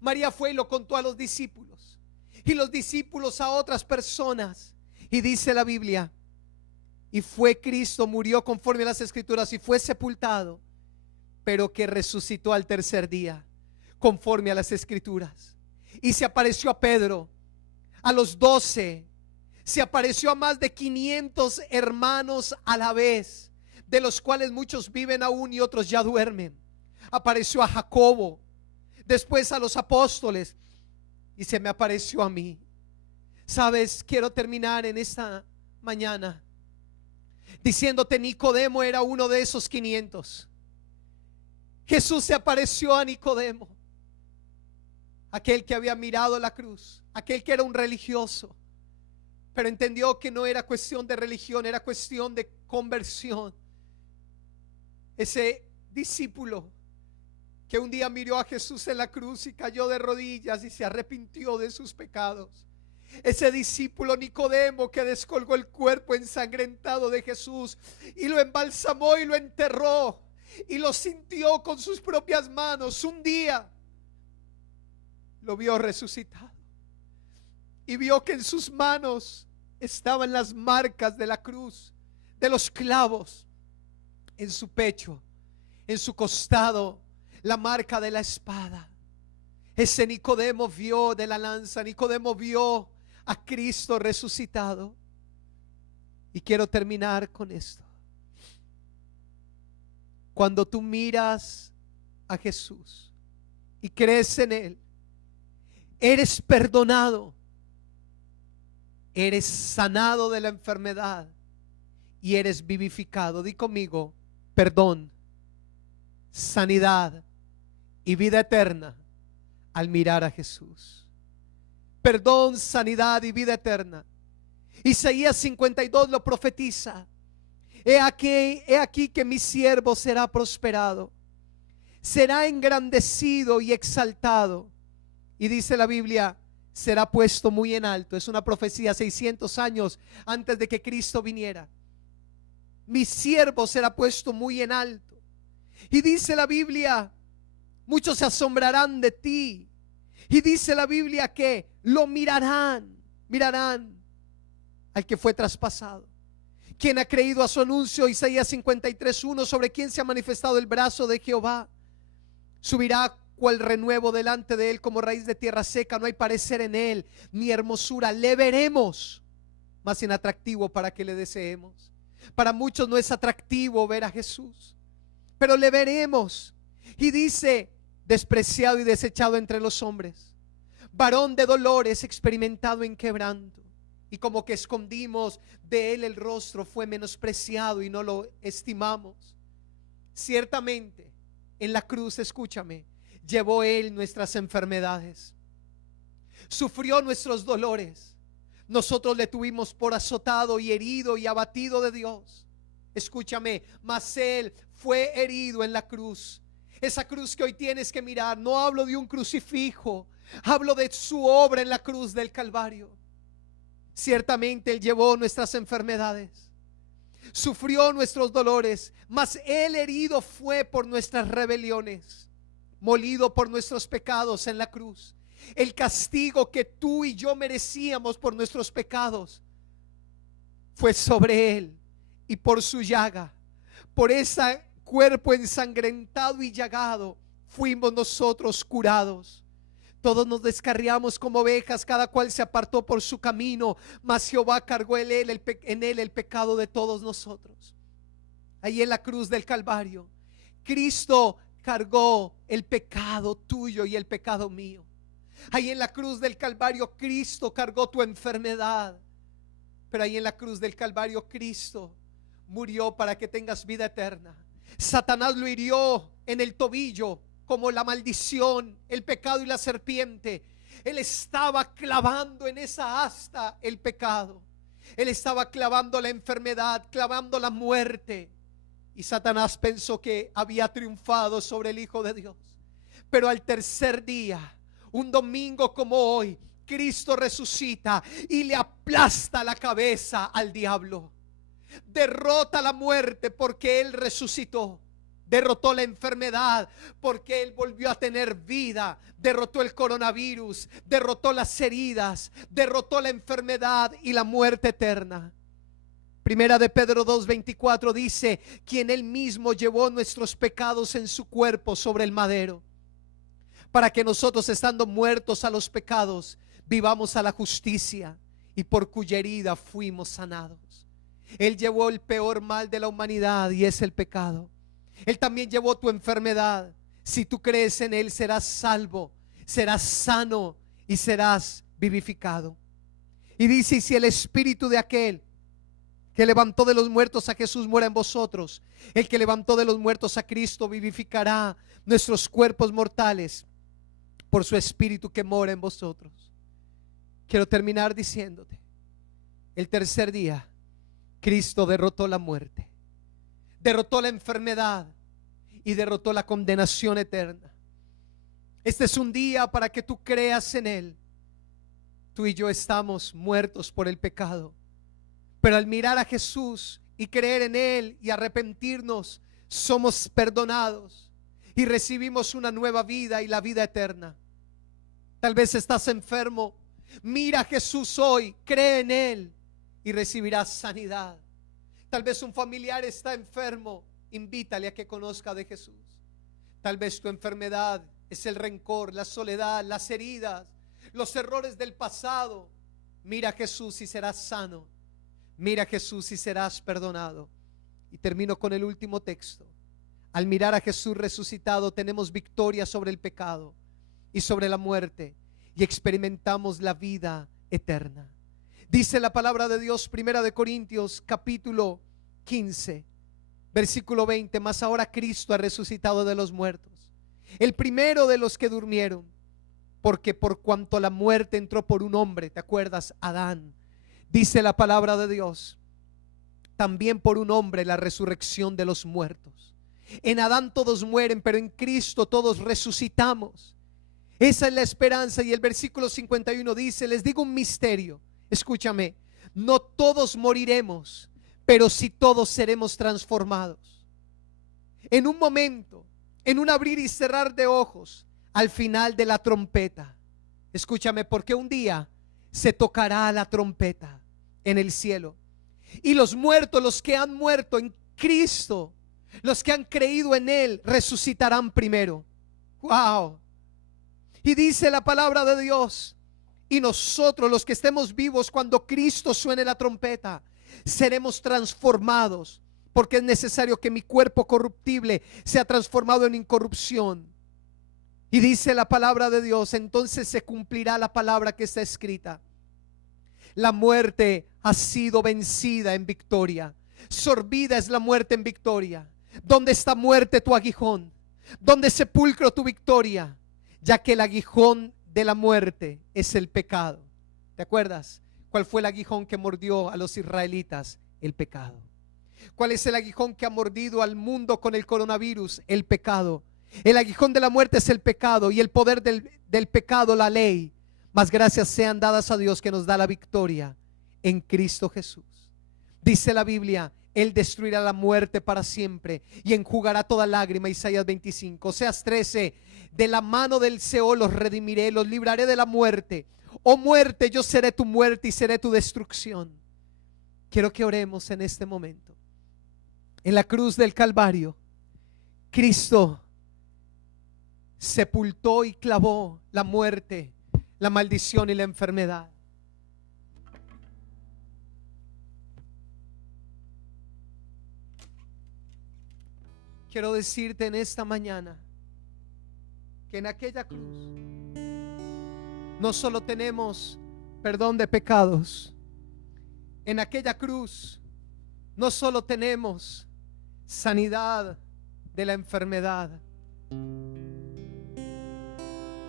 María fue y lo contó a los discípulos, y los discípulos a otras personas. Y dice la Biblia: y fue Cristo, murió conforme a las Escrituras y fue sepultado, pero que resucitó al tercer día, conforme a las Escrituras. Y se apareció a Pedro, a los 12, se apareció a más de 500 hermanos a la vez, de los cuales muchos viven aún y otros ya duermen. Apareció a Jacobo, después a los apóstoles, y se me apareció a mí. Sabes, quiero terminar en esta mañana diciéndote: Nicodemo era uno de esos 500. Jesús se apareció a Nicodemo, aquel que había mirado la cruz, aquel que era un religioso, pero entendió que no era cuestión de religión, era cuestión de conversión. Ese discípulo que un día miró a Jesús en la cruz y cayó de rodillas y se arrepintió de sus pecados. Ese discípulo Nicodemo que descolgó el cuerpo ensangrentado de Jesús y lo embalsamó y lo enterró y lo sintió con sus propias manos. Un día lo vio resucitado y vio que en sus manos estaban las marcas de la cruz, de los clavos, en su pecho, en su costado, la marca de la espada. Ese Nicodemo vio de la lanza, Nicodemo vio a Cristo resucitado. Y quiero terminar con esto. Cuando tú miras a Jesús y crees en Él, eres perdonado, eres sanado de la enfermedad y eres vivificado. Di conmigo: perdón, sanidad y vida eterna al mirar a Jesús. Perdón, sanidad y vida eterna. Isaías 52 lo profetiza: he aquí que mi siervo será prosperado, será engrandecido y exaltado. Y dice la Biblia: será puesto muy en alto. Es una profecía 600 años antes de que Cristo viniera. Mi siervo será puesto muy en alto. Y dice la Biblia: muchos se asombrarán de ti. Y dice la Biblia que lo mirarán al que fue traspasado. ¿Quién ha creído a su anuncio? Isaías 53:1: sobre quién se ha manifestado el brazo de Jehová. Subirá cual renuevo delante de él, como raíz de tierra seca. No hay parecer en él, ni hermosura. Le veremos, más inatractivo para que le deseemos. Para muchos no es atractivo ver a Jesús, pero le veremos. Y dice: despreciado y desechado entre los hombres, varón de dolores, experimentado en quebranto. Y como que escondimos de él el rostro, fue menospreciado y no lo estimamos. Ciertamente en la cruz, escúchame, llevó él nuestras enfermedades, sufrió nuestros dolores. Nosotros le tuvimos por azotado y herido y abatido de Dios. Escúchame, mas él fue herido en la cruz. Esa cruz que hoy tienes que mirar, no hablo de un crucifijo, hablo de su obra en la cruz del Calvario. Ciertamente él llevó nuestras enfermedades, sufrió nuestros dolores, mas él herido fue por nuestras rebeliones, molido por nuestros pecados en la cruz. El castigo que tú y yo merecíamos por nuestros pecados fue sobre él, y por su llaga por ese cuerpo ensangrentado y llagado, fuimos nosotros curados. Todos nos descarriamos como ovejas, cada cual se apartó por su camino, mas Jehová cargó en él el pecado de todos nosotros. Ahí en la cruz del Calvario, Cristo cargó el pecado tuyo y el pecado mío. Ahí en la cruz del Calvario, Cristo cargó tu enfermedad. Pero ahí en la cruz del Calvario, Cristo murió para que tengas vida eterna. Satanás lo hirió en el tobillo como la maldición, el pecado y la serpiente. Él estaba clavando en esa asta el pecado. Él estaba clavando la enfermedad, clavando la muerte. Y Satanás pensó que había triunfado sobre el Hijo de Dios. Pero al tercer día, un domingo como hoy, Cristo resucita y le aplasta la cabeza al diablo. Derrota la muerte porque Él resucitó. Derrotó la enfermedad porque Él volvió a tener vida. Derrotó el coronavirus, derrotó las heridas, derrotó la enfermedad y la muerte eterna. Primera de Pedro 2:24 dice: quien Él mismo llevó nuestros pecados en su cuerpo sobre el madero, para que nosotros, estando muertos a los pecados, vivamos a la justicia, y por cuya herida fuimos sanados. Él llevó el peor mal de la humanidad, y es el pecado. Él también llevó tu enfermedad. Si tú crees en Él, serás salvo, serás sano y serás vivificado. Y dice: y si el espíritu de aquel que levantó de los muertos a Jesús mora en vosotros, el que levantó de los muertos a Cristo vivificará nuestros cuerpos mortales por su espíritu que mora en vosotros. Quiero terminar diciéndote: el tercer día, Cristo derrotó la muerte, derrotó la enfermedad y derrotó la condenación eterna. Este es un día para que tú creas en Él. Tú y yo estamos muertos por el pecado, pero al mirar a Jesús y creer en Él y arrepentirnos, somos perdonados y recibimos una nueva vida y la vida eterna. Tal vez estás enfermo. Mira a Jesús hoy, cree en Él y recibirás sanidad. Tal vez un familiar está enfermo, invítale a que conozca de Jesús. Tal vez tu enfermedad es el rencor, la soledad, las heridas, los errores del pasado. Mira a Jesús y serás sano. Mira a Jesús y serás perdonado. Y termino con el último texto. Al mirar a Jesús resucitado, tenemos victoria sobre el pecado y sobre la muerte, y experimentamos la vida eterna. Dice la palabra de Dios, Primera de Corintios capítulo 15 versículo 20: mas ahora Cristo ha resucitado de los muertos, el primero de los que durmieron, porque por cuanto la muerte entró por un hombre, ¿te acuerdas? Adán. Dice la palabra de Dios, también por un hombre la resurrección de los muertos. En Adán todos mueren, pero en Cristo todos resucitamos. Esa es la esperanza. Y el versículo 51 dice: les digo un misterio, escúchame, no todos moriremos, pero sí todos seremos transformados. En un momento, en un abrir y cerrar de ojos, al final de la trompeta. Escúchame, porque un día se tocará la trompeta en el cielo, y los muertos, los que han muerto en Cristo, los que han creído en Él, resucitarán primero. Wow. Y dice la palabra de Dios: y nosotros, los que estemos vivos cuando Cristo suene la trompeta, seremos transformados, porque es necesario que mi cuerpo corruptible sea transformado en incorrupción. Y dice la palabra de Dios: entonces se cumplirá la palabra que está escrita: la muerte ha sido vencida en victoria. Sorbida es la muerte en victoria. ¿Dónde está, muerte, tu aguijón? ¿Dónde, sepulcro, tu victoria? Ya que el aguijón de la muerte es el pecado. ¿Te acuerdas cuál fue el aguijón que mordió a los israelitas? El pecado. ¿Cuál es el aguijón que ha mordido al mundo con el coronavirus? El pecado. El aguijón de la muerte es el pecado, y el poder del pecado, la ley. Mas gracias sean dadas a Dios que nos da la victoria en Cristo Jesús. Dice la Biblia: Él destruirá la muerte para siempre y enjugará toda lágrima. Isaías 25. Oseas 13: de la mano del Seol los redimiré, los libraré de la muerte. Oh muerte, yo seré tu muerte y seré tu destrucción. Quiero que oremos en este momento. En la cruz del Calvario, Cristo sepultó y clavó la muerte, la maldición y la enfermedad. Quiero decirte en esta mañana que en aquella cruz no solo tenemos perdón de pecados, en aquella cruz no solo tenemos sanidad de la enfermedad,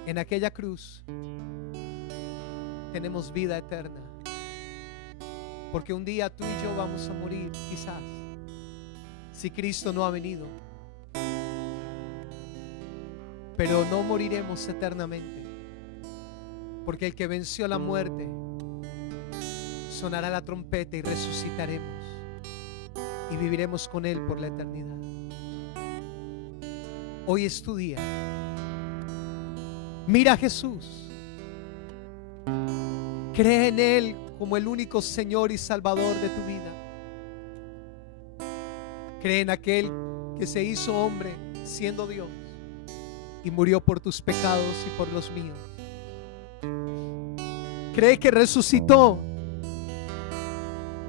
en aquella cruz tenemos vida eterna, porque un día tú y yo vamos a morir, quizás, si Cristo no ha venido, pero no moriremos eternamente, porque el que venció la muerte sonará la trompeta y resucitaremos y viviremos con Él por la eternidad. Hoy es tu día. Mira a Jesús, cree en Él como el único Señor y Salvador de tu vida. Cree en aquel que se hizo hombre siendo Dios y murió por tus pecados y por los míos. Cree que resucitó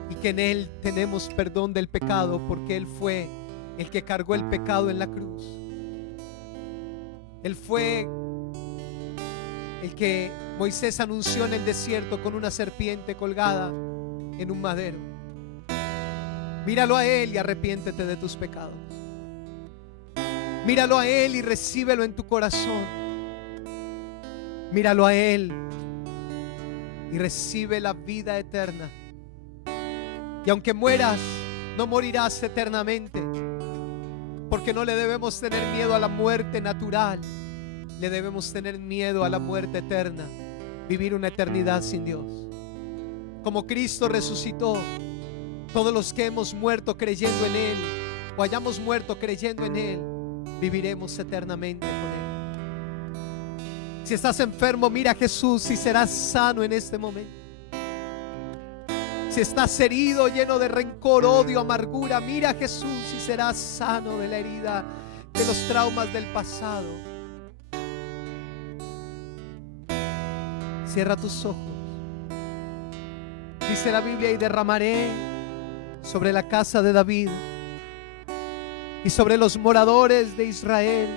y que en Él tenemos perdón del pecado, porque Él fue el que cargó el pecado en la cruz. Él fue el que Moisés anunció en el desierto con una serpiente colgada en un madero. Míralo a Él y arrepiéntete de tus pecados. Míralo a Él y recíbelo en tu corazón. Míralo a Él y recibe la vida eterna. Y aunque mueras, no morirás eternamente, porque no le debemos tener miedo a la muerte natural, le debemos tener miedo a la muerte eterna, vivir una eternidad sin Dios. Como Cristo resucitó, todos los que hemos muerto creyendo en Él, o hayamos muerto creyendo en Él, viviremos eternamente con Él. Si estás enfermo, mira a Jesús y serás sano en este momento. Si estás herido, lleno de rencor, odio, amargura, mira a Jesús y serás sano de la herida, de los traumas del pasado. Cierra tus ojos. Dice la Biblia: y derramaré sobre la casa de David y sobre los moradores de Israel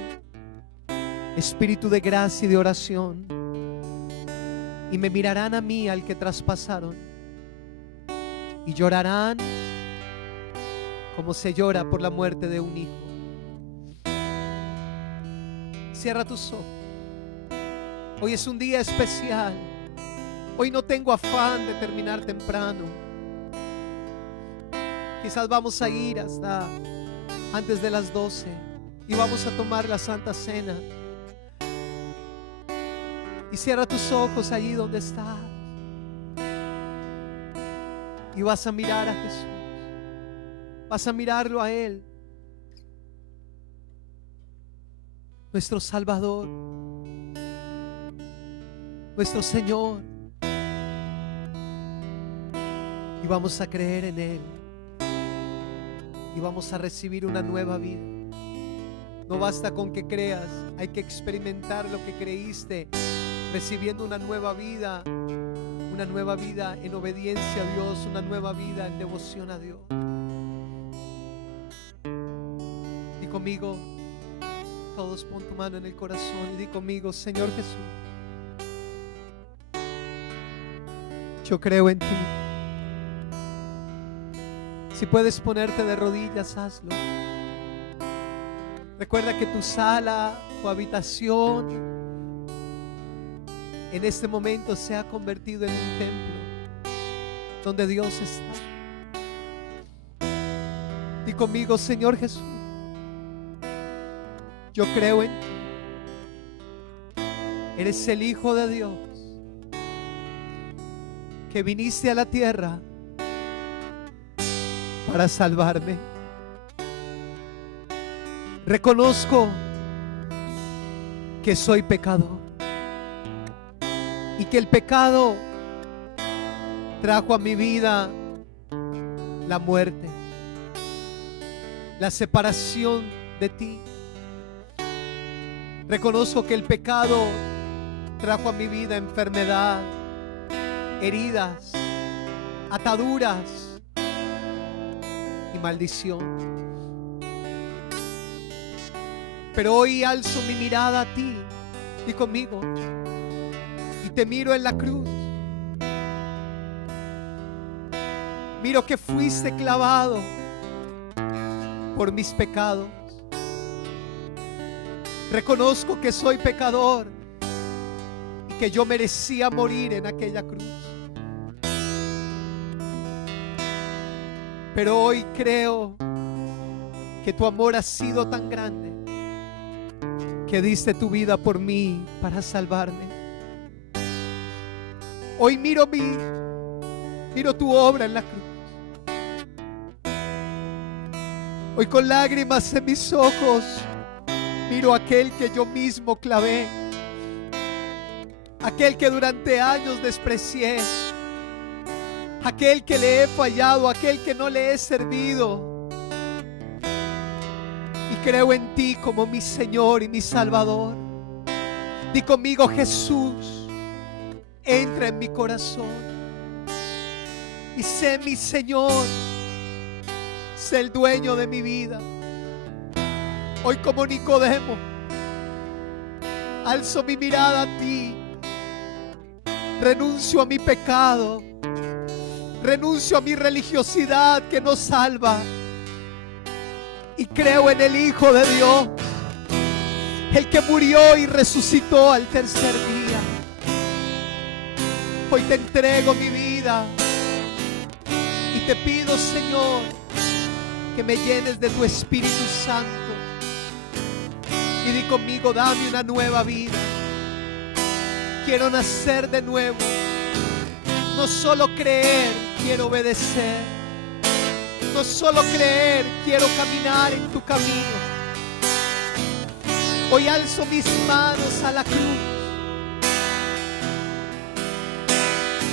espíritu de gracia y de oración, y me mirarán a mí, al que traspasaron, y llorarán como se llora por la muerte de un hijo. Cierra tus ojos. Hoy es un día especial. Hoy no tengo afán de terminar temprano. Quizás vamos a ir hasta antes de las 12 y vamos a tomar la Santa Cena. Y cierra tus ojos allí donde estás y vas a mirar a Jesús. Vas a mirarlo a Él, nuestro Salvador, nuestro Señor, y vamos a creer en Él y vamos a recibir una nueva vida. No basta con que creas, hay que experimentar lo que creíste, recibiendo una nueva vida en obediencia a Dios, una nueva vida en devoción a Dios. Y conmigo, todos pon tu mano en el corazón y di conmigo: Señor Jesús, yo creo en ti. Si puedes ponerte de rodillas, hazlo. Recuerda que tu sala, tu habitación, en este momento se ha convertido en un templo donde Dios está. Y conmigo: Señor Jesús, yo creo en ti. Eres el Hijo de Dios, que viniste a la tierra para salvarme. Reconozco que soy pecador y que el pecado trajo a mi vida la muerte. la separación de ti. Reconozco que el pecado trajo a mi vida enfermedad, heridas, ataduras y maldición. Pero hoy alzo mi mirada a ti y conmigo y te miro en la cruz. Miro que fuiste clavado por mis pecados. Reconozco que soy pecador y que yo merecía morir en aquella cruz. Pero hoy creo que tu amor ha sido tan grande que diste tu vida por mí para salvarme. Hoy miro tu obra en la cruz. Hoy con lágrimas en mis ojos miro a aquel que yo mismo clavé, aquel que durante años desprecié, aquel que le he fallado, aquel que no le he servido. Y creo en ti como mi Señor y mi Salvador. Di conmigo: Jesús, entra en mi corazón y sé mi Señor, sé el dueño de mi vida. Hoy como Nicodemo alzo mi mirada a ti, renuncio a mi pecado, renuncio a mi religiosidad que no salva y creo en el Hijo de Dios, el que murió y resucitó al tercer día. Hoy te entrego mi vida y te pido, Señor, que me llenes de tu Espíritu Santo. Y di conmigo: dame una nueva vida. Quiero nacer de nuevo. No solo creer, quiero obedecer. No solo creer, quiero caminar en tu camino. Hoy alzo mis manos a la cruz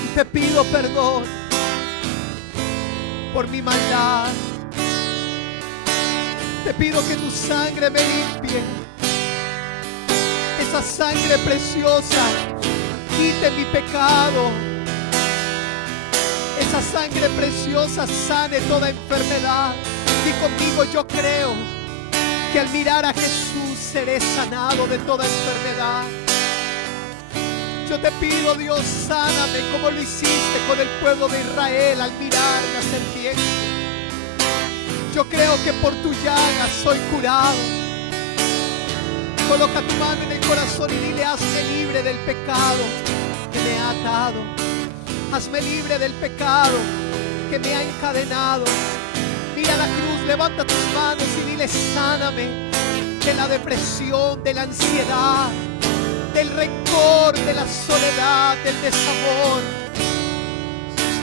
y te pido perdón por mi maldad. Te pido que tu sangre me limpie. Esa sangre preciosa quite mi pecado. Esa sangre preciosa sane toda enfermedad. Y conmigo: yo creo que al mirar a Jesús seré sanado de toda enfermedad. Yo te pido, Dios, sáname como lo hiciste con el pueblo de Israel al mirar la serpiente. Yo creo que por tu llaga soy curado. Coloca tu mano en el corazón y dile: hazme libre del pecado que me ha atado. Hazme libre del pecado que me ha encadenado. Mira la cruz, levanta tus manos y dile: sáname de la depresión, de la ansiedad, del rencor, de la soledad, del desamor.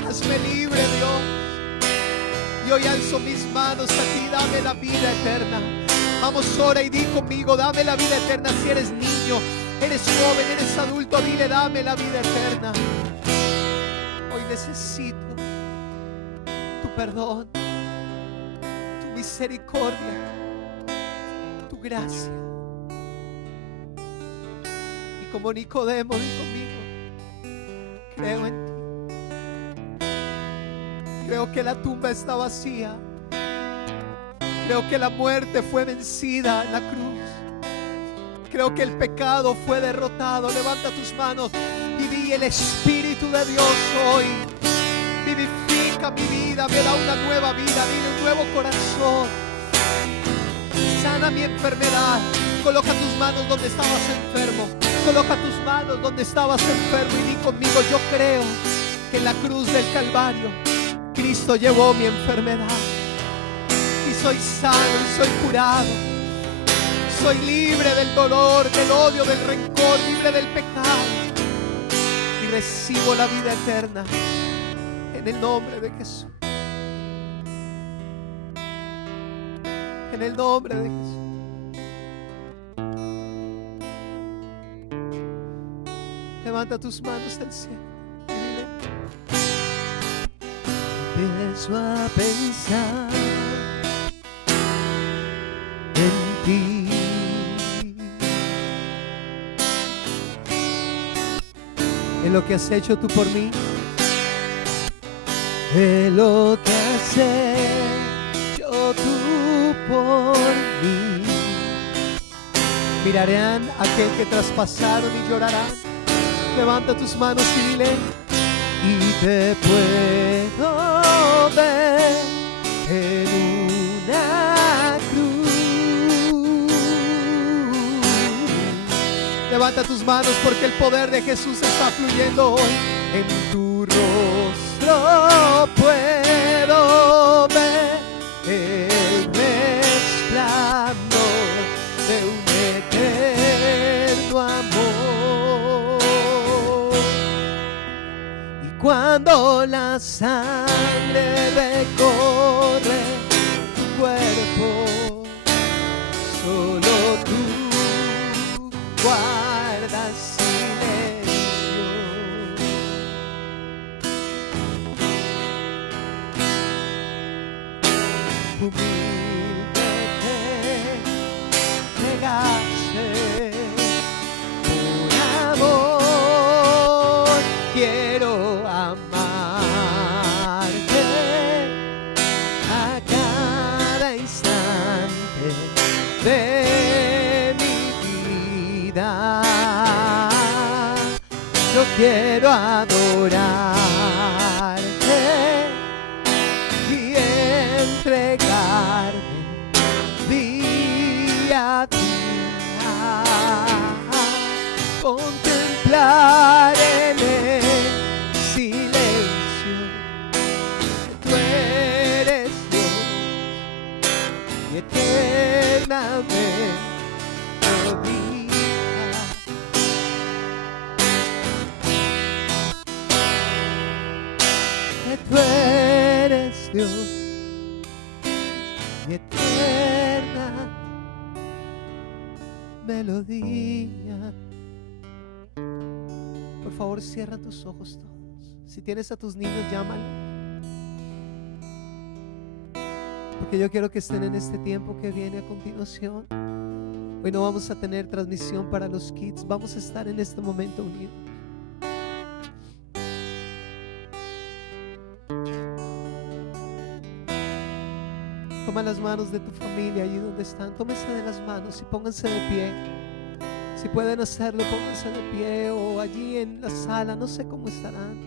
Hazme libre, Dios. Y hoy alzo mis manos a ti: dame la vida eterna. Vamos, ora y di conmigo: dame la vida eterna. Si eres niño, eres joven, eres adulto, dile: dame la vida eterna. Hoy necesito tu perdón, tu misericordia, tu gracia. Y como Nicodemo, di conmigo: creo en ti. Creo que la tumba está vacía. Creo que la muerte fue vencida en la cruz. Creo que el pecado fue derrotado. Levanta tus manos y di: el Espíritu de Dios hoy vivifica mi vida, me da una nueva vida, dile: un nuevo corazón. Sana mi enfermedad. Coloca tus manos donde estabas enfermo. Coloca tus manos donde estabas enfermo y di conmigo: yo creo que en la cruz del Calvario Cristo llevó mi enfermedad y soy sano y soy curado. Soy libre del dolor, del odio, del rencor, libre del pecado y recibo la vida eterna en el nombre de Jesús. En el nombre de Jesús. Levanta tus manos al cielo y dile: empiezo a pensar en lo que has hecho tú por mí, en lo que has hecho tú por mí. Mirarán a aquel que traspasaron y llorarán. Levanta tus manos y dile: y te puedo ver en una cruz. Levanta tus manos porque el poder de Jesús está fluyendo hoy. En tu rostro puedo ver el resplandor de un eterno amor. Y cuando la sangre recorre tu cuerpo, solo tú guardas silencio. Humilde te negaste por amor. Quiero amarte a cada instante de mi vida. Yo quiero adorarte y entregarme día a día, contemplar en el silencio que tú eres Dios y eternamente lo diga. Que tú eres Dios y eterna melodía. Por favor, cierra tus ojos todos. Si tienes a tus niños, llámalos, porque yo quiero que estén en este tiempo que viene a continuación. Hoy no vamos a tener transmisión para los kids, vamos a estar en este momento unidos. Toma las manos de tu familia allí donde están. Tómense de las manos y pónganse de pie. Si pueden hacerlo, pónganse de pie o allí en la sala, no sé cómo estarán.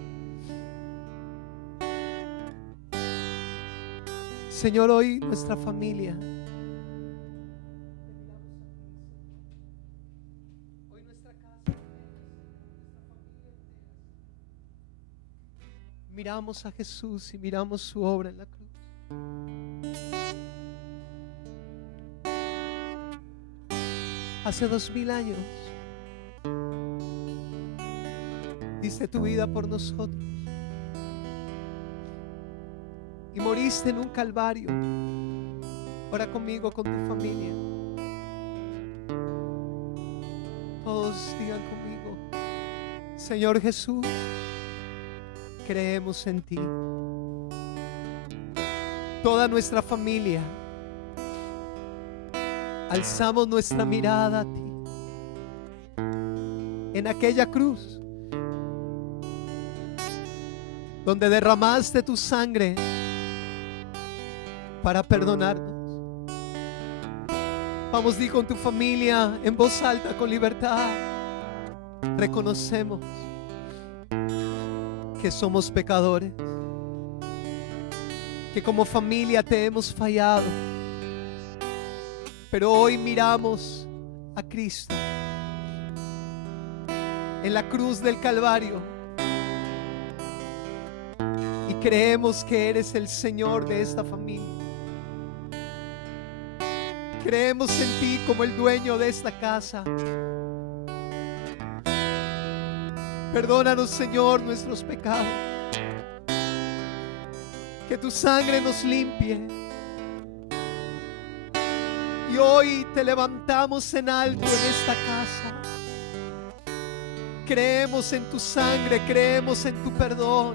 Señor, hoy nuestra familia, hoy nuestra casa, miramos a Jesús y miramos su obra en la cruz. Hace 2000 años diste tu vida por nosotros y moriste en un calvario. Ora conmigo, con tu familia. Todos digan conmigo: Señor Jesús, creemos en ti. Toda nuestra familia alzamos nuestra mirada a ti. En aquella cruz donde derramaste tu sangre para perdonarnos. Vamos, di con tu familia en voz alta, con libertad: reconocemos que somos pecadores, que como familia te hemos fallado, pero hoy miramos a Cristo en la cruz del Calvario y creemos que eres el Señor de esta familia. Creemos en ti como el dueño de esta casa. Perdónanos, Señor, nuestros pecados. Que tu sangre nos limpie. Y hoy te levantamos en alto en esta casa. Creemos en tu sangre, creemos en tu perdón.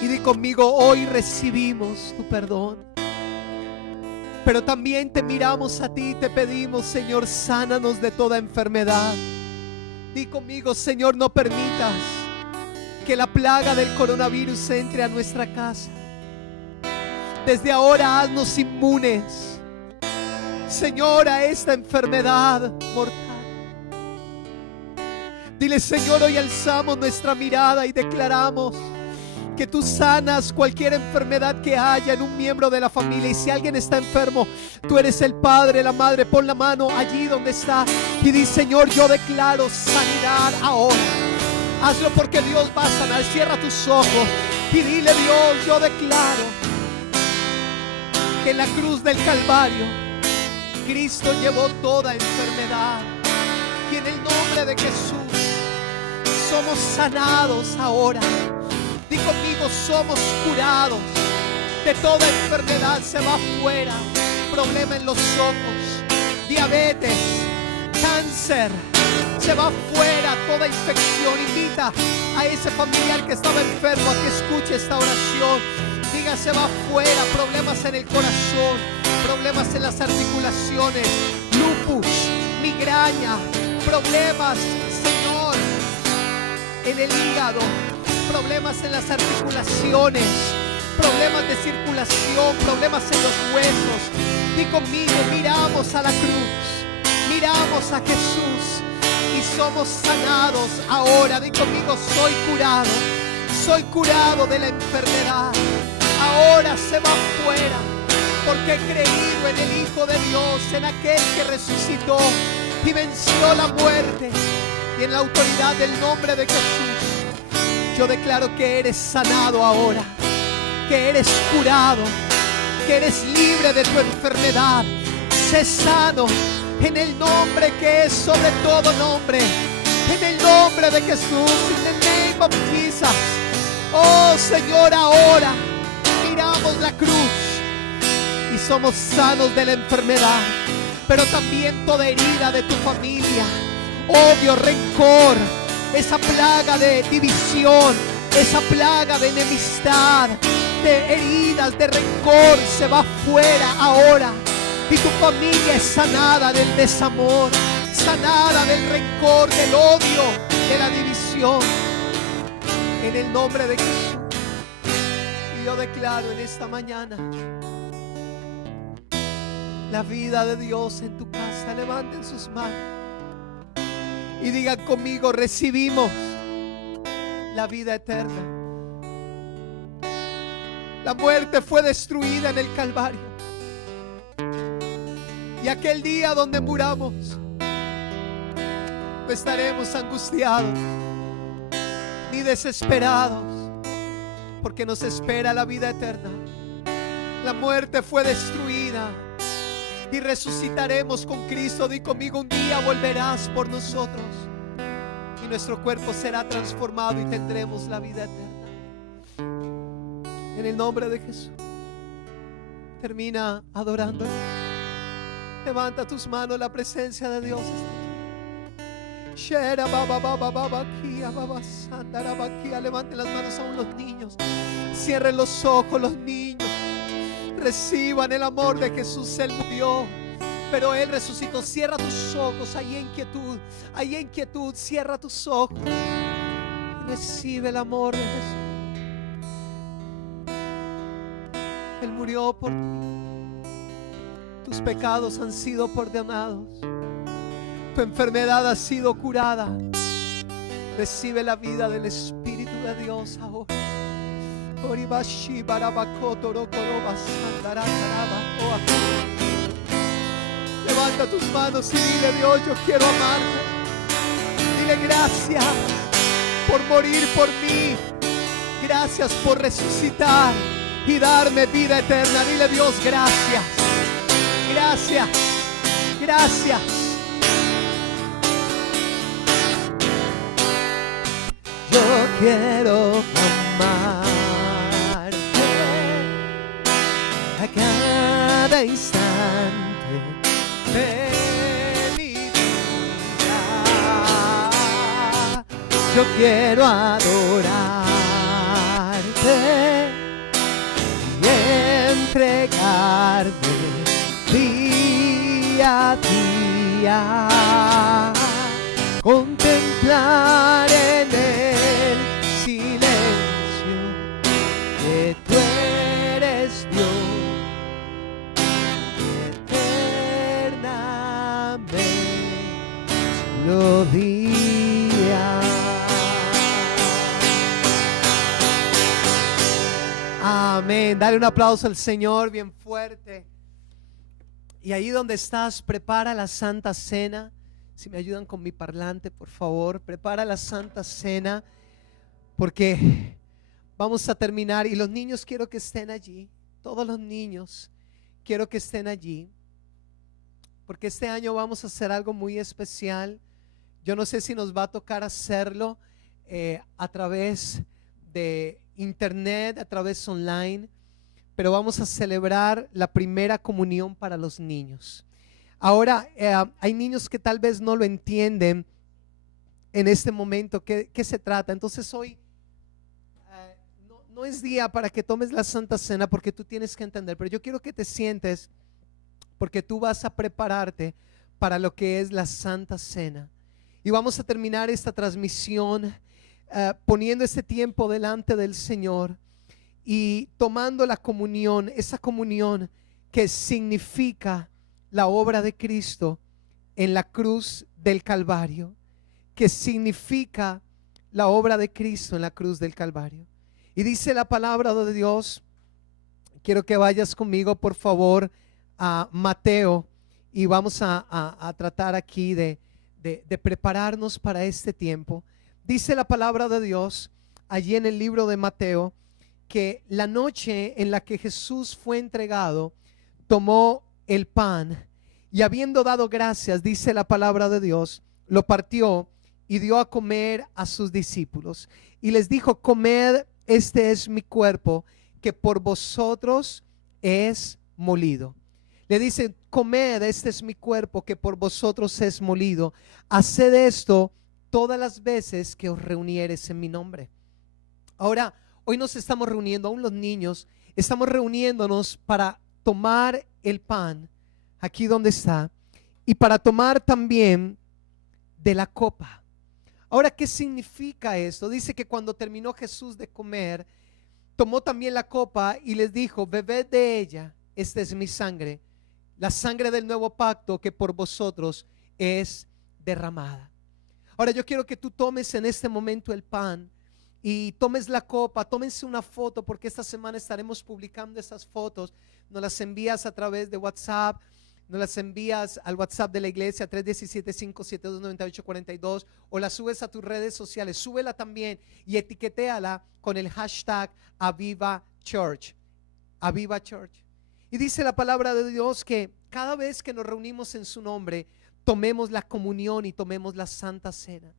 Y di conmigo: hoy recibimos tu perdón. Pero también te miramos a ti y te pedimos: Señor, sánanos de toda enfermedad. Di conmigo: Señor, no permitas que la plaga del coronavirus entre a nuestra casa. Desde ahora haznos inmunes, Señor, a esta enfermedad mortal. Dile: Señor, hoy alzamos nuestra mirada y declaramos que tú sanas cualquier enfermedad que haya en un miembro de la familia. Y si alguien está enfermo, tú eres el padre, la madre, pon la mano allí donde está y di: Señor, yo declaro sanidad ahora. Hazlo, porque Dios va a sanar. Cierra tus ojos y dile: Dios, yo declaro que en la cruz del Calvario Cristo llevó toda enfermedad, y en el nombre de Jesús somos sanados ahora. Di conmigo: somos curados de toda enfermedad. Se va afuera problema en los ojos, diabetes, cáncer. Se va afuera toda infección. Invita a ese familiar que estaba enfermo a que escuche esta oración. Diga: se va afuera problemas en el corazón, problemas en las articulaciones, lupus, migraña, problemas, Señor, en el hígado, problemas en las articulaciones, problemas de circulación, problemas en los huesos. Di conmigo: miramos a la cruz, miramos a Jesús y somos sanados ahora. Di conmigo: soy curado de la enfermedad. Ahora se va afuera, porque he creído en el Hijo de Dios, en aquel que resucitó y venció la muerte, y en la autoridad del nombre de Jesús yo declaro que eres sanado ahora, que eres curado, que eres libre de tu enfermedad. Sé sano en el nombre que es sobre todo nombre, en el nombre de Jesús, in the name of Jesus. Oh Señor, ahora miramos la cruz y somos sanos de la enfermedad, pero también toda herida de tu familia, odio, rencor, esa plaga de división, esa plaga de enemistad, de heridas, de rencor, se va fuera ahora. Y tu familia es sanada del desamor, sanada del rencor, del odio, de la división, en el nombre de Jesús. Y yo declaro en esta mañana la vida de Dios en tu casa. Levanten sus manos y digan conmigo: recibimos la vida eterna. La muerte fue destruida en el Calvario, y aquel día donde muramos no estaremos angustiados ni desesperados, porque nos espera la vida eterna. La muerte fue destruida y resucitaremos con Cristo. Di conmigo: un día volverás por nosotros y nuestro cuerpo será transformado y tendremos la vida eterna. En el nombre de Jesús, termina adorando. Levanta tus manos, la presencia de Dios está aquí. Levanten las manos aún los niños. Cierren los ojos los niños. Reciban el amor de Jesús. Él murió, pero Él resucitó. Cierra tus ojos. Hay inquietud. Cierra tus ojos. Recibe el amor de Jesús. Él murió por ti. Tus pecados han sido perdonados. Tu enfermedad ha sido curada. Recibe la vida del Espíritu de Dios ahora. Levanta tus manos y dile: Dios, yo quiero amarte. Dile: gracias por morir por mí. Gracias por resucitar y darme vida eterna. Dile: Dios, gracias. Gracias. Gracias. Yo quiero amarte a cada instante de mi vida. Yo quiero adorarte y entregarte día a día. Contemplar hablar en el silencio, que tú eres Dios eternamente lo día. Amén. Dale un aplauso al Señor bien fuerte. Y ahí donde estás, prepara la Santa Cena. Si me ayudan con mi parlante, por favor, prepara la Santa Cena, porque vamos a terminar. Y los niños quiero que estén allí, todos los niños quiero que estén allí, porque este año vamos a hacer algo muy especial. Yo no sé si nos va a tocar hacerlo a través de internet, a través online, pero vamos a celebrar la primera comunión para los niños. Ahora, hay niños que tal vez no lo entienden en este momento, ¿qué se trata? Entonces hoy no es día para que tomes la Santa Cena, porque tú tienes que entender, pero yo quiero que te sientes, porque tú vas a prepararte para lo que es la Santa Cena. Y vamos a terminar esta transmisión poniendo este tiempo delante del Señor y tomando la comunión, esa comunión que significa la obra de Cristo en la cruz del Calvario, que significa la obra de Cristo en la cruz del Calvario. Y dice la palabra de Dios, quiero que vayas conmigo por favor a Mateo, y vamos a tratar aquí de prepararnos para este tiempo. Dice la palabra de Dios allí en el libro de Mateo, que la noche en la que Jesús fue entregado, tomó el pan y habiendo dado gracias, dice la palabra de Dios, lo partió y dio a comer a sus discípulos y les dijo: comed, este es mi cuerpo que por vosotros es molido. Le dice: comed, este es mi cuerpo que por vosotros es molido. Haced esto todas las veces que os reunieres en mi nombre. Ahora, hoy nos estamos reuniendo, aún los niños, estamos reuniéndonos para tomar el pan, aquí donde está, y para tomar también de la copa. Ahora, ¿qué significa esto? Dice que cuando terminó Jesús de comer, tomó también la copa y les dijo: bebed de ella, esta es mi sangre, la sangre del nuevo pacto que por vosotros es derramada. Ahora yo quiero que tú tomes en este momento el pan y tomes la copa, tómense una foto, porque esta semana estaremos publicando esas fotos. Nos las envías a través de WhatsApp, nos las envías al WhatsApp de la iglesia 317-572-9842, o la subes a tus redes sociales. Súbela también y etiquétala con el hashtag Aviva Church. Aviva Church. Y dice la palabra de Dios que cada vez que nos reunimos en su nombre, tomemos la comunión y tomemos la Santa Cena.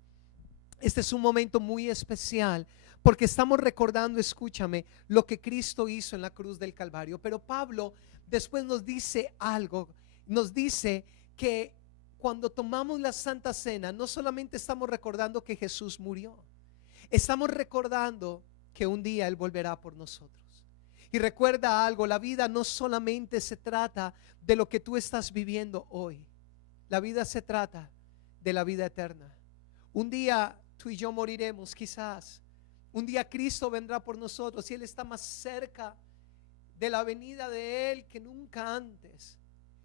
Este es un momento muy especial porque estamos recordando, escúchame, lo que Cristo hizo en la cruz del Calvario. Pero Pablo después nos dice algo, nos dice que cuando tomamos la Santa Cena, no solamente estamos recordando que Jesús murió, estamos recordando que un día Él volverá por nosotros. Y recuerda algo, la vida no solamente se trata de lo que tú estás viviendo hoy, la vida se trata de la vida eterna. Un día tú y yo moriremos, quizás. Un día Cristo vendrá por nosotros y Él está más cerca de la venida de Él que nunca antes.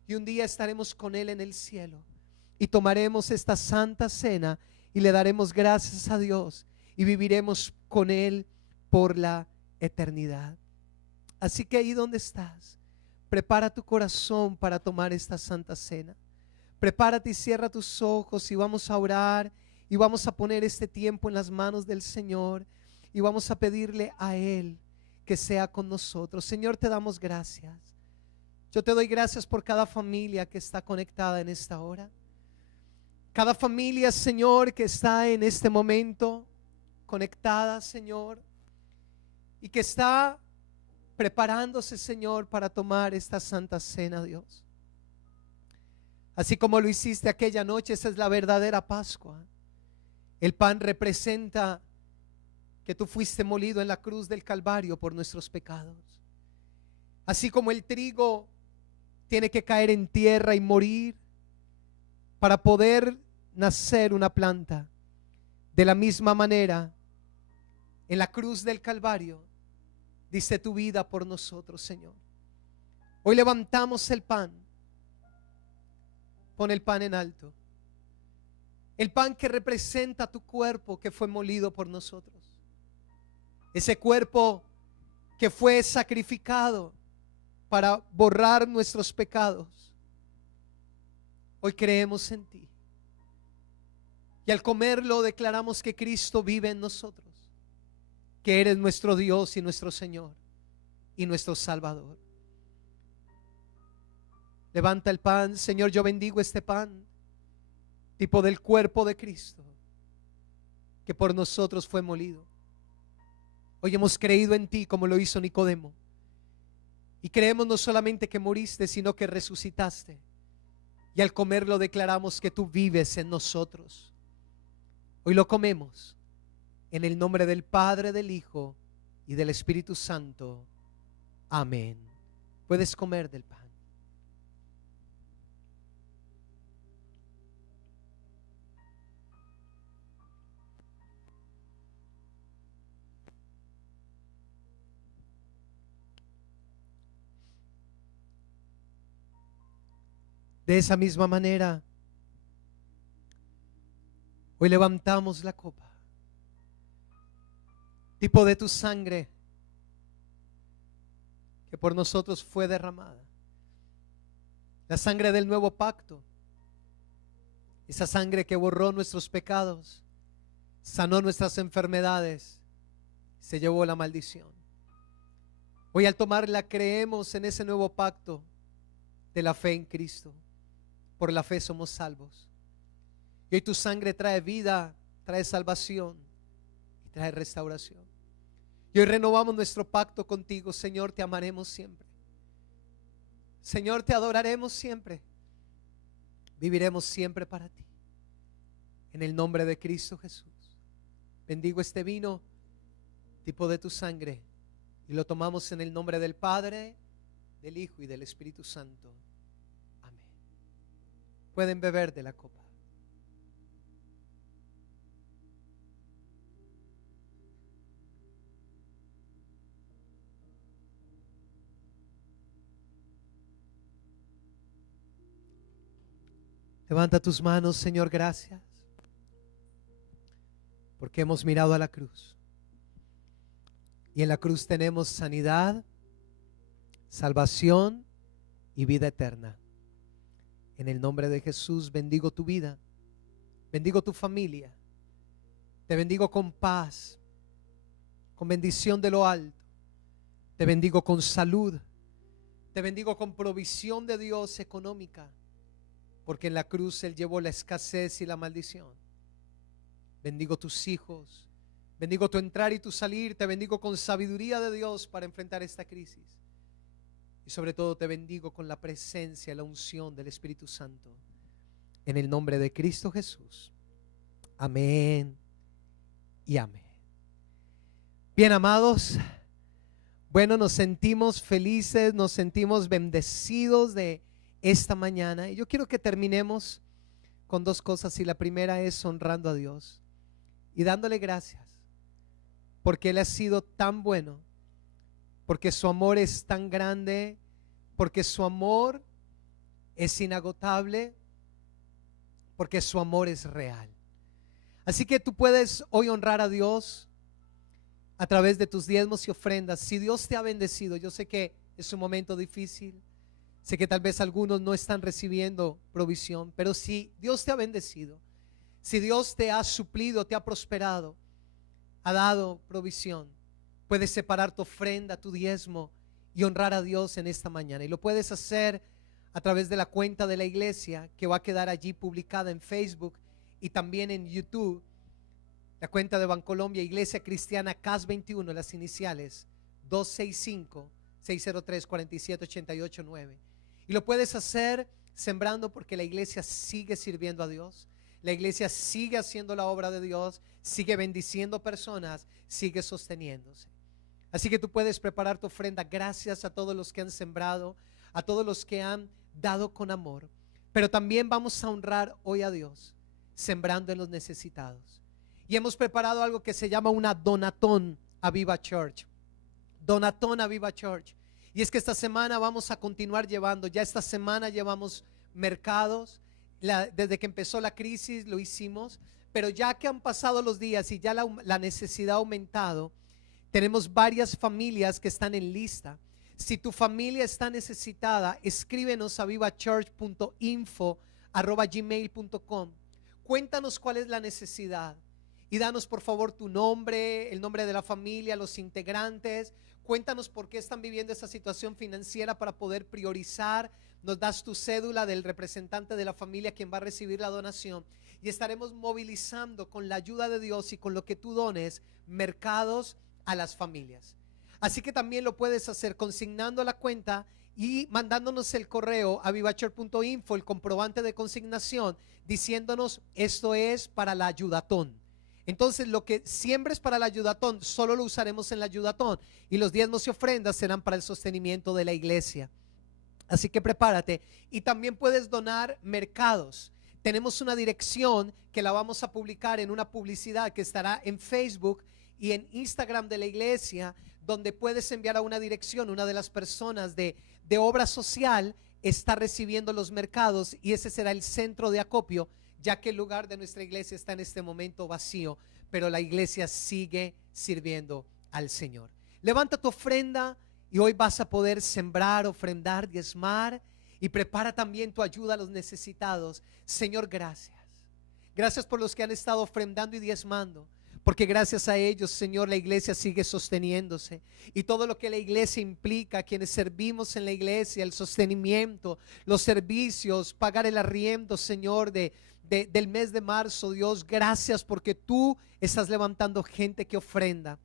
Y un día estaremos con Él en el cielo y tomaremos esta santa cena y le daremos gracias a Dios y viviremos con Él por la eternidad. Así que ahí donde estás, prepara tu corazón para tomar esta santa cena. Prepárate y cierra tus ojos y vamos a orar y vamos a poner este tiempo en las manos del Señor y vamos a pedirle a Él que sea con nosotros. Señor, te damos gracias. Yo te doy gracias por cada familia que está conectada en esta hora. Cada familia, Señor, que está en este momento conectada, Señor, y que está preparándose, Señor, para tomar esta santa cena, Dios. Así como lo hiciste aquella noche, esa es la verdadera Pascua. El pan representa que tú fuiste molido en la cruz del Calvario por nuestros pecados. Así como el trigo tiene que caer en tierra y morir para poder nacer una planta, De la misma manera, en la cruz del Calvario, diste tu vida por nosotros, Señor. Hoy levantamos el pan. Pon el pan en alto. El pan que representa tu cuerpo que fue molido por nosotros. Ese cuerpo que fue sacrificado para borrar nuestros pecados. Hoy creemos en ti. Y al comerlo declaramos que Cristo vive en nosotros. Que eres nuestro Dios y nuestro Señor y nuestro Salvador. Levanta el pan. Señor, yo bendigo este pan, tipo del cuerpo de Cristo, que por nosotros fue molido. Hoy hemos creído en ti como lo hizo Nicodemo. Y creemos no solamente que moriste, sino que resucitaste. Y al comerlo declaramos que tú vives en nosotros. Hoy lo comemos en el nombre del Padre, del Hijo y del Espíritu Santo. Amén. Puedes comer del pan. De esa misma manera, hoy levantamos la copa, tipo de tu sangre que por nosotros fue derramada. La sangre del nuevo pacto, esa sangre que borró nuestros pecados, sanó nuestras enfermedades, se llevó la maldición. Hoy al tomarla creemos en ese nuevo pacto de la fe en Cristo. Por la fe somos salvos. Y hoy tu sangre trae vida, trae salvación y trae restauración. Y hoy renovamos nuestro pacto contigo. Señor, te amaremos siempre. Señor, te adoraremos siempre. Viviremos siempre para ti. En el nombre de Cristo Jesús. Bendigo este vino, tipo de tu sangre, y lo tomamos en el nombre del Padre, del Hijo y del Espíritu Santo. Pueden beber de la copa. Levanta tus manos, Señor, gracias, porque hemos mirado a la cruz. Y en la cruz tenemos sanidad, salvación y vida eterna. En el nombre de Jesús bendigo tu vida, bendigo tu familia, te bendigo con paz, con bendición de lo alto, te bendigo con salud, te bendigo con provisión de Dios económica, porque en la cruz Él llevó la escasez y la maldición. Bendigo tus hijos, bendigo tu entrar y tu salir, te bendigo con sabiduría de Dios para enfrentar esta crisis. Y sobre todo te bendigo con la presencia, la unción del Espíritu Santo. En el nombre de Cristo Jesús. Amén y amén. Bien, amados, bueno, nos sentimos felices, nos sentimos bendecidos de esta mañana. Y yo quiero que terminemos con dos cosas. Y la primera es honrando a Dios y dándole gracias, porque Él ha sido tan bueno, porque su amor es tan grande, porque su amor es inagotable, porque su amor es real. Así que tú puedes hoy honrar a Dios a través de tus diezmos y ofrendas. Si Dios te ha bendecido, yo sé que es un momento difícil, sé que tal vez algunos no están recibiendo provisión, pero si Dios te ha bendecido, si Dios te ha suplido, te ha prosperado, ha dado provisión, puedes separar tu ofrenda, tu diezmo y honrar a Dios en esta mañana. Y lo puedes hacer a través de la cuenta de la iglesia que va a quedar allí publicada en Facebook y también en YouTube. La cuenta de Bancolombia, Iglesia Cristiana CAS 21, las iniciales 265-603-47889. Y lo puedes hacer sembrando, porque la iglesia sigue sirviendo a Dios. La iglesia sigue haciendo la obra de Dios, sigue bendiciendo personas, sigue sosteniéndose. Así que tú puedes preparar tu ofrenda. Gracias a todos los que han sembrado, a todos los que han dado con amor. Pero también vamos a honrar hoy a Dios sembrando en los necesitados. y hemos preparado algo que se llama una Donatón a Viva Church. Donatón a Viva Church. Y es que esta semana vamos a continuar llevando, ya esta semana llevamos mercados, desde que empezó la crisis lo hicimos, pero ya que han pasado los días y ya la necesidad ha aumentado, tenemos varias familias que están en lista. Si tu familia está necesitada, escríbenos a vivachurch.info@gmail.com. Cuéntanos cuál es la necesidad y danos por favor tu nombre, el nombre de la familia, los integrantes. Cuéntanos por qué están viviendo esa situación financiera para poder priorizar. Nos das tu cédula del representante de la familia quien va a recibir la donación y estaremos movilizando con la ayuda de Dios y con lo que tú dones mercados a las familias. Así que también lo puedes hacer consignando la cuenta y mandándonos el correo a vivachurch.info, el comprobante de consignación, diciéndonos esto es para la ayudatón. Entonces lo que siembres para la ayudatón solo lo usaremos en la ayudatón y los diezmos y ofrendas serán para el sostenimiento de la iglesia. Así que prepárate. Y también puedes donar mercados. Tenemos una dirección que la vamos a publicar en una publicidad que estará en Facebook y en Instagram de la iglesia, donde puedes enviar a una dirección. Una de las personas de obra social está recibiendo los mercados y ese será el centro de acopio, ya que el lugar de nuestra iglesia está en este momento vacío, pero la iglesia sigue sirviendo al Señor. Levanta tu ofrenda y hoy vas a poder sembrar, ofrendar, diezmar, y prepara también tu ayuda a los necesitados. Señor, gracias. Gracias por los que han estado ofrendando y diezmando, porque gracias a ellos, Señor, la iglesia sigue sosteniéndose. Y todo lo que la iglesia implica, quienes servimos en la iglesia, el sostenimiento, los servicios, pagar el arriendo, Señor, del mes de marzo. Dios, gracias porque tú estás levantando gente que ofrenda.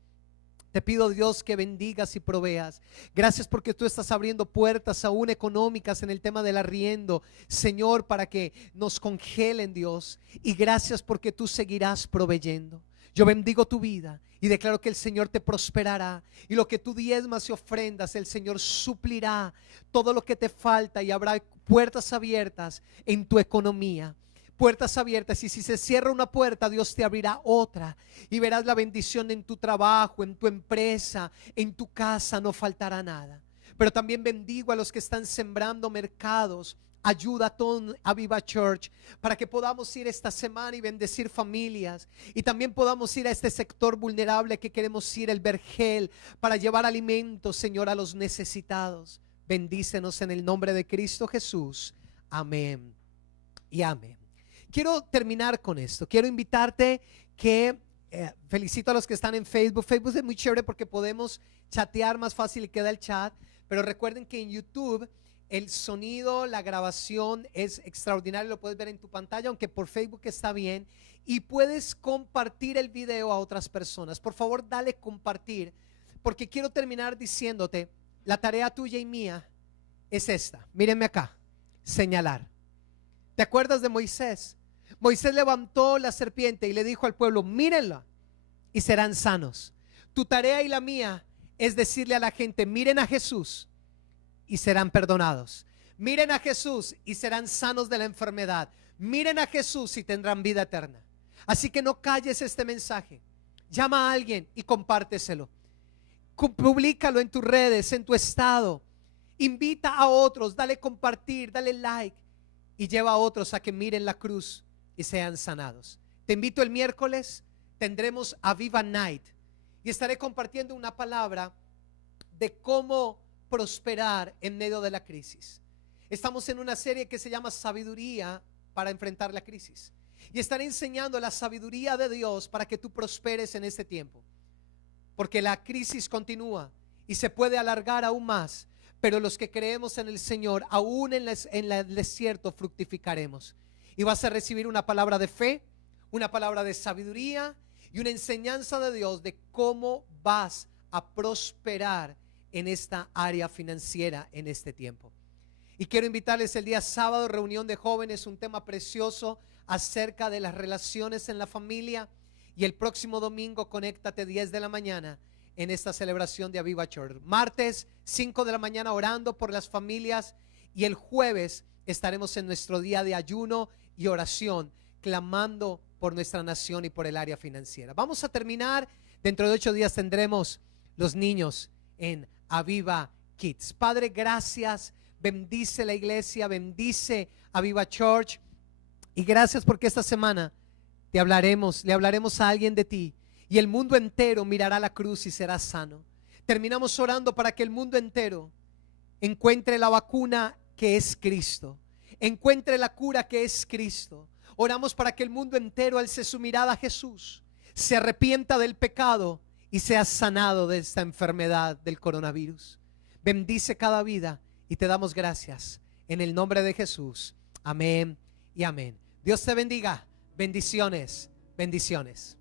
Te pido, Dios, que bendigas y proveas. Gracias porque tú estás abriendo puertas aún económicas en el tema del arriendo, Señor, para que nos congelen, Dios. Y gracias porque tú seguirás proveyendo. Yo bendigo tu vida y declaro que el Señor te prosperará, y lo que tú diezmas y ofrendas, el Señor suplirá todo lo que te falta, y habrá puertas abiertas en tu economía. Puertas abiertas, y si se cierra una puerta, Dios te abrirá otra, y verás la bendición en tu trabajo, en tu empresa, en tu casa, no faltará nada. Pero también bendigo a los que están sembrando mercados, ayudatón a Viva Church, para que podamos ir esta semana y bendecir familias, y también podamos ir a este sector vulnerable que queremos ir, el Vergel, para llevar alimentos, Señor, a los necesitados. Bendícenos en el nombre de Cristo Jesús. Amén y amén. Quiero terminar con esto. Quiero invitarte que felicito a los que están en Facebook. Facebook es muy chévere porque podemos chatear más fácil y queda el chat. Pero recuerden que en YouTube el sonido, la grabación es extraordinario. Lo puedes ver en tu pantalla, aunque por Facebook está bien. Y puedes compartir el video a otras personas. Por favor, dale compartir, porque quiero terminar diciéndote, la tarea tuya y mía es esta. Mírenme acá, señalar. ¿Te acuerdas de Moisés? Moisés levantó la serpiente y le dijo al pueblo, mírenla y serán sanos. Tu tarea y la mía es decirle a la gente, miren a Jesús y serán perdonados. Miren a Jesús y serán sanos de la enfermedad. Miren a Jesús y tendrán vida eterna. Así que no calles este mensaje. Llama a alguien y compárteselo. Publícalo en tus redes, en tu estado. Invita a otros, dale compartir, dale like, y lleva a otros a que miren la cruz y sean sanados. Te invito el miércoles, tendremos a Viva Night y estaré compartiendo una palabra de cómo prosperar en medio de la crisis. Estamos en una serie que se llama Sabiduría para enfrentar la crisis, y estaré enseñando la sabiduría de Dios para que tú prosperes en este tiempo, porque la crisis continúa y se puede alargar aún más, pero los que creemos en el Señor, aún en el desierto fructificaremos. Y vas a recibir una palabra de fe, una palabra de sabiduría y una enseñanza de Dios de cómo vas a prosperar en esta área financiera en este tiempo. Y quiero invitarles el día sábado, reunión de jóvenes, un tema precioso acerca de las relaciones en la familia. Y el próximo domingo, conéctate 10 de la mañana en esta celebración de Aviva Church. Martes 5 de la mañana orando por las familias, y el jueves estaremos en nuestro día de ayuno y oración, clamando por nuestra nación y por el área financiera. Vamos a terminar. Dentro de 8 días tendremos los niños en Aviva Kids. Padre, gracias. Bendice la iglesia, bendice Aviva Church. Y gracias porque esta semana le hablaremos a alguien de ti. Y el mundo entero mirará la cruz y será sano. Terminamos orando para que el mundo entero encuentre la vacuna que es Cristo. Encuentre la cura que es Cristo. Oramos para que el mundo entero alce su mirada a Jesús, se arrepienta del pecado y sea sanado de esta enfermedad del coronavirus. Bendice cada vida y te damos gracias en el nombre de Jesús. Amén y amén. Dios te bendiga. Bendiciones, bendiciones.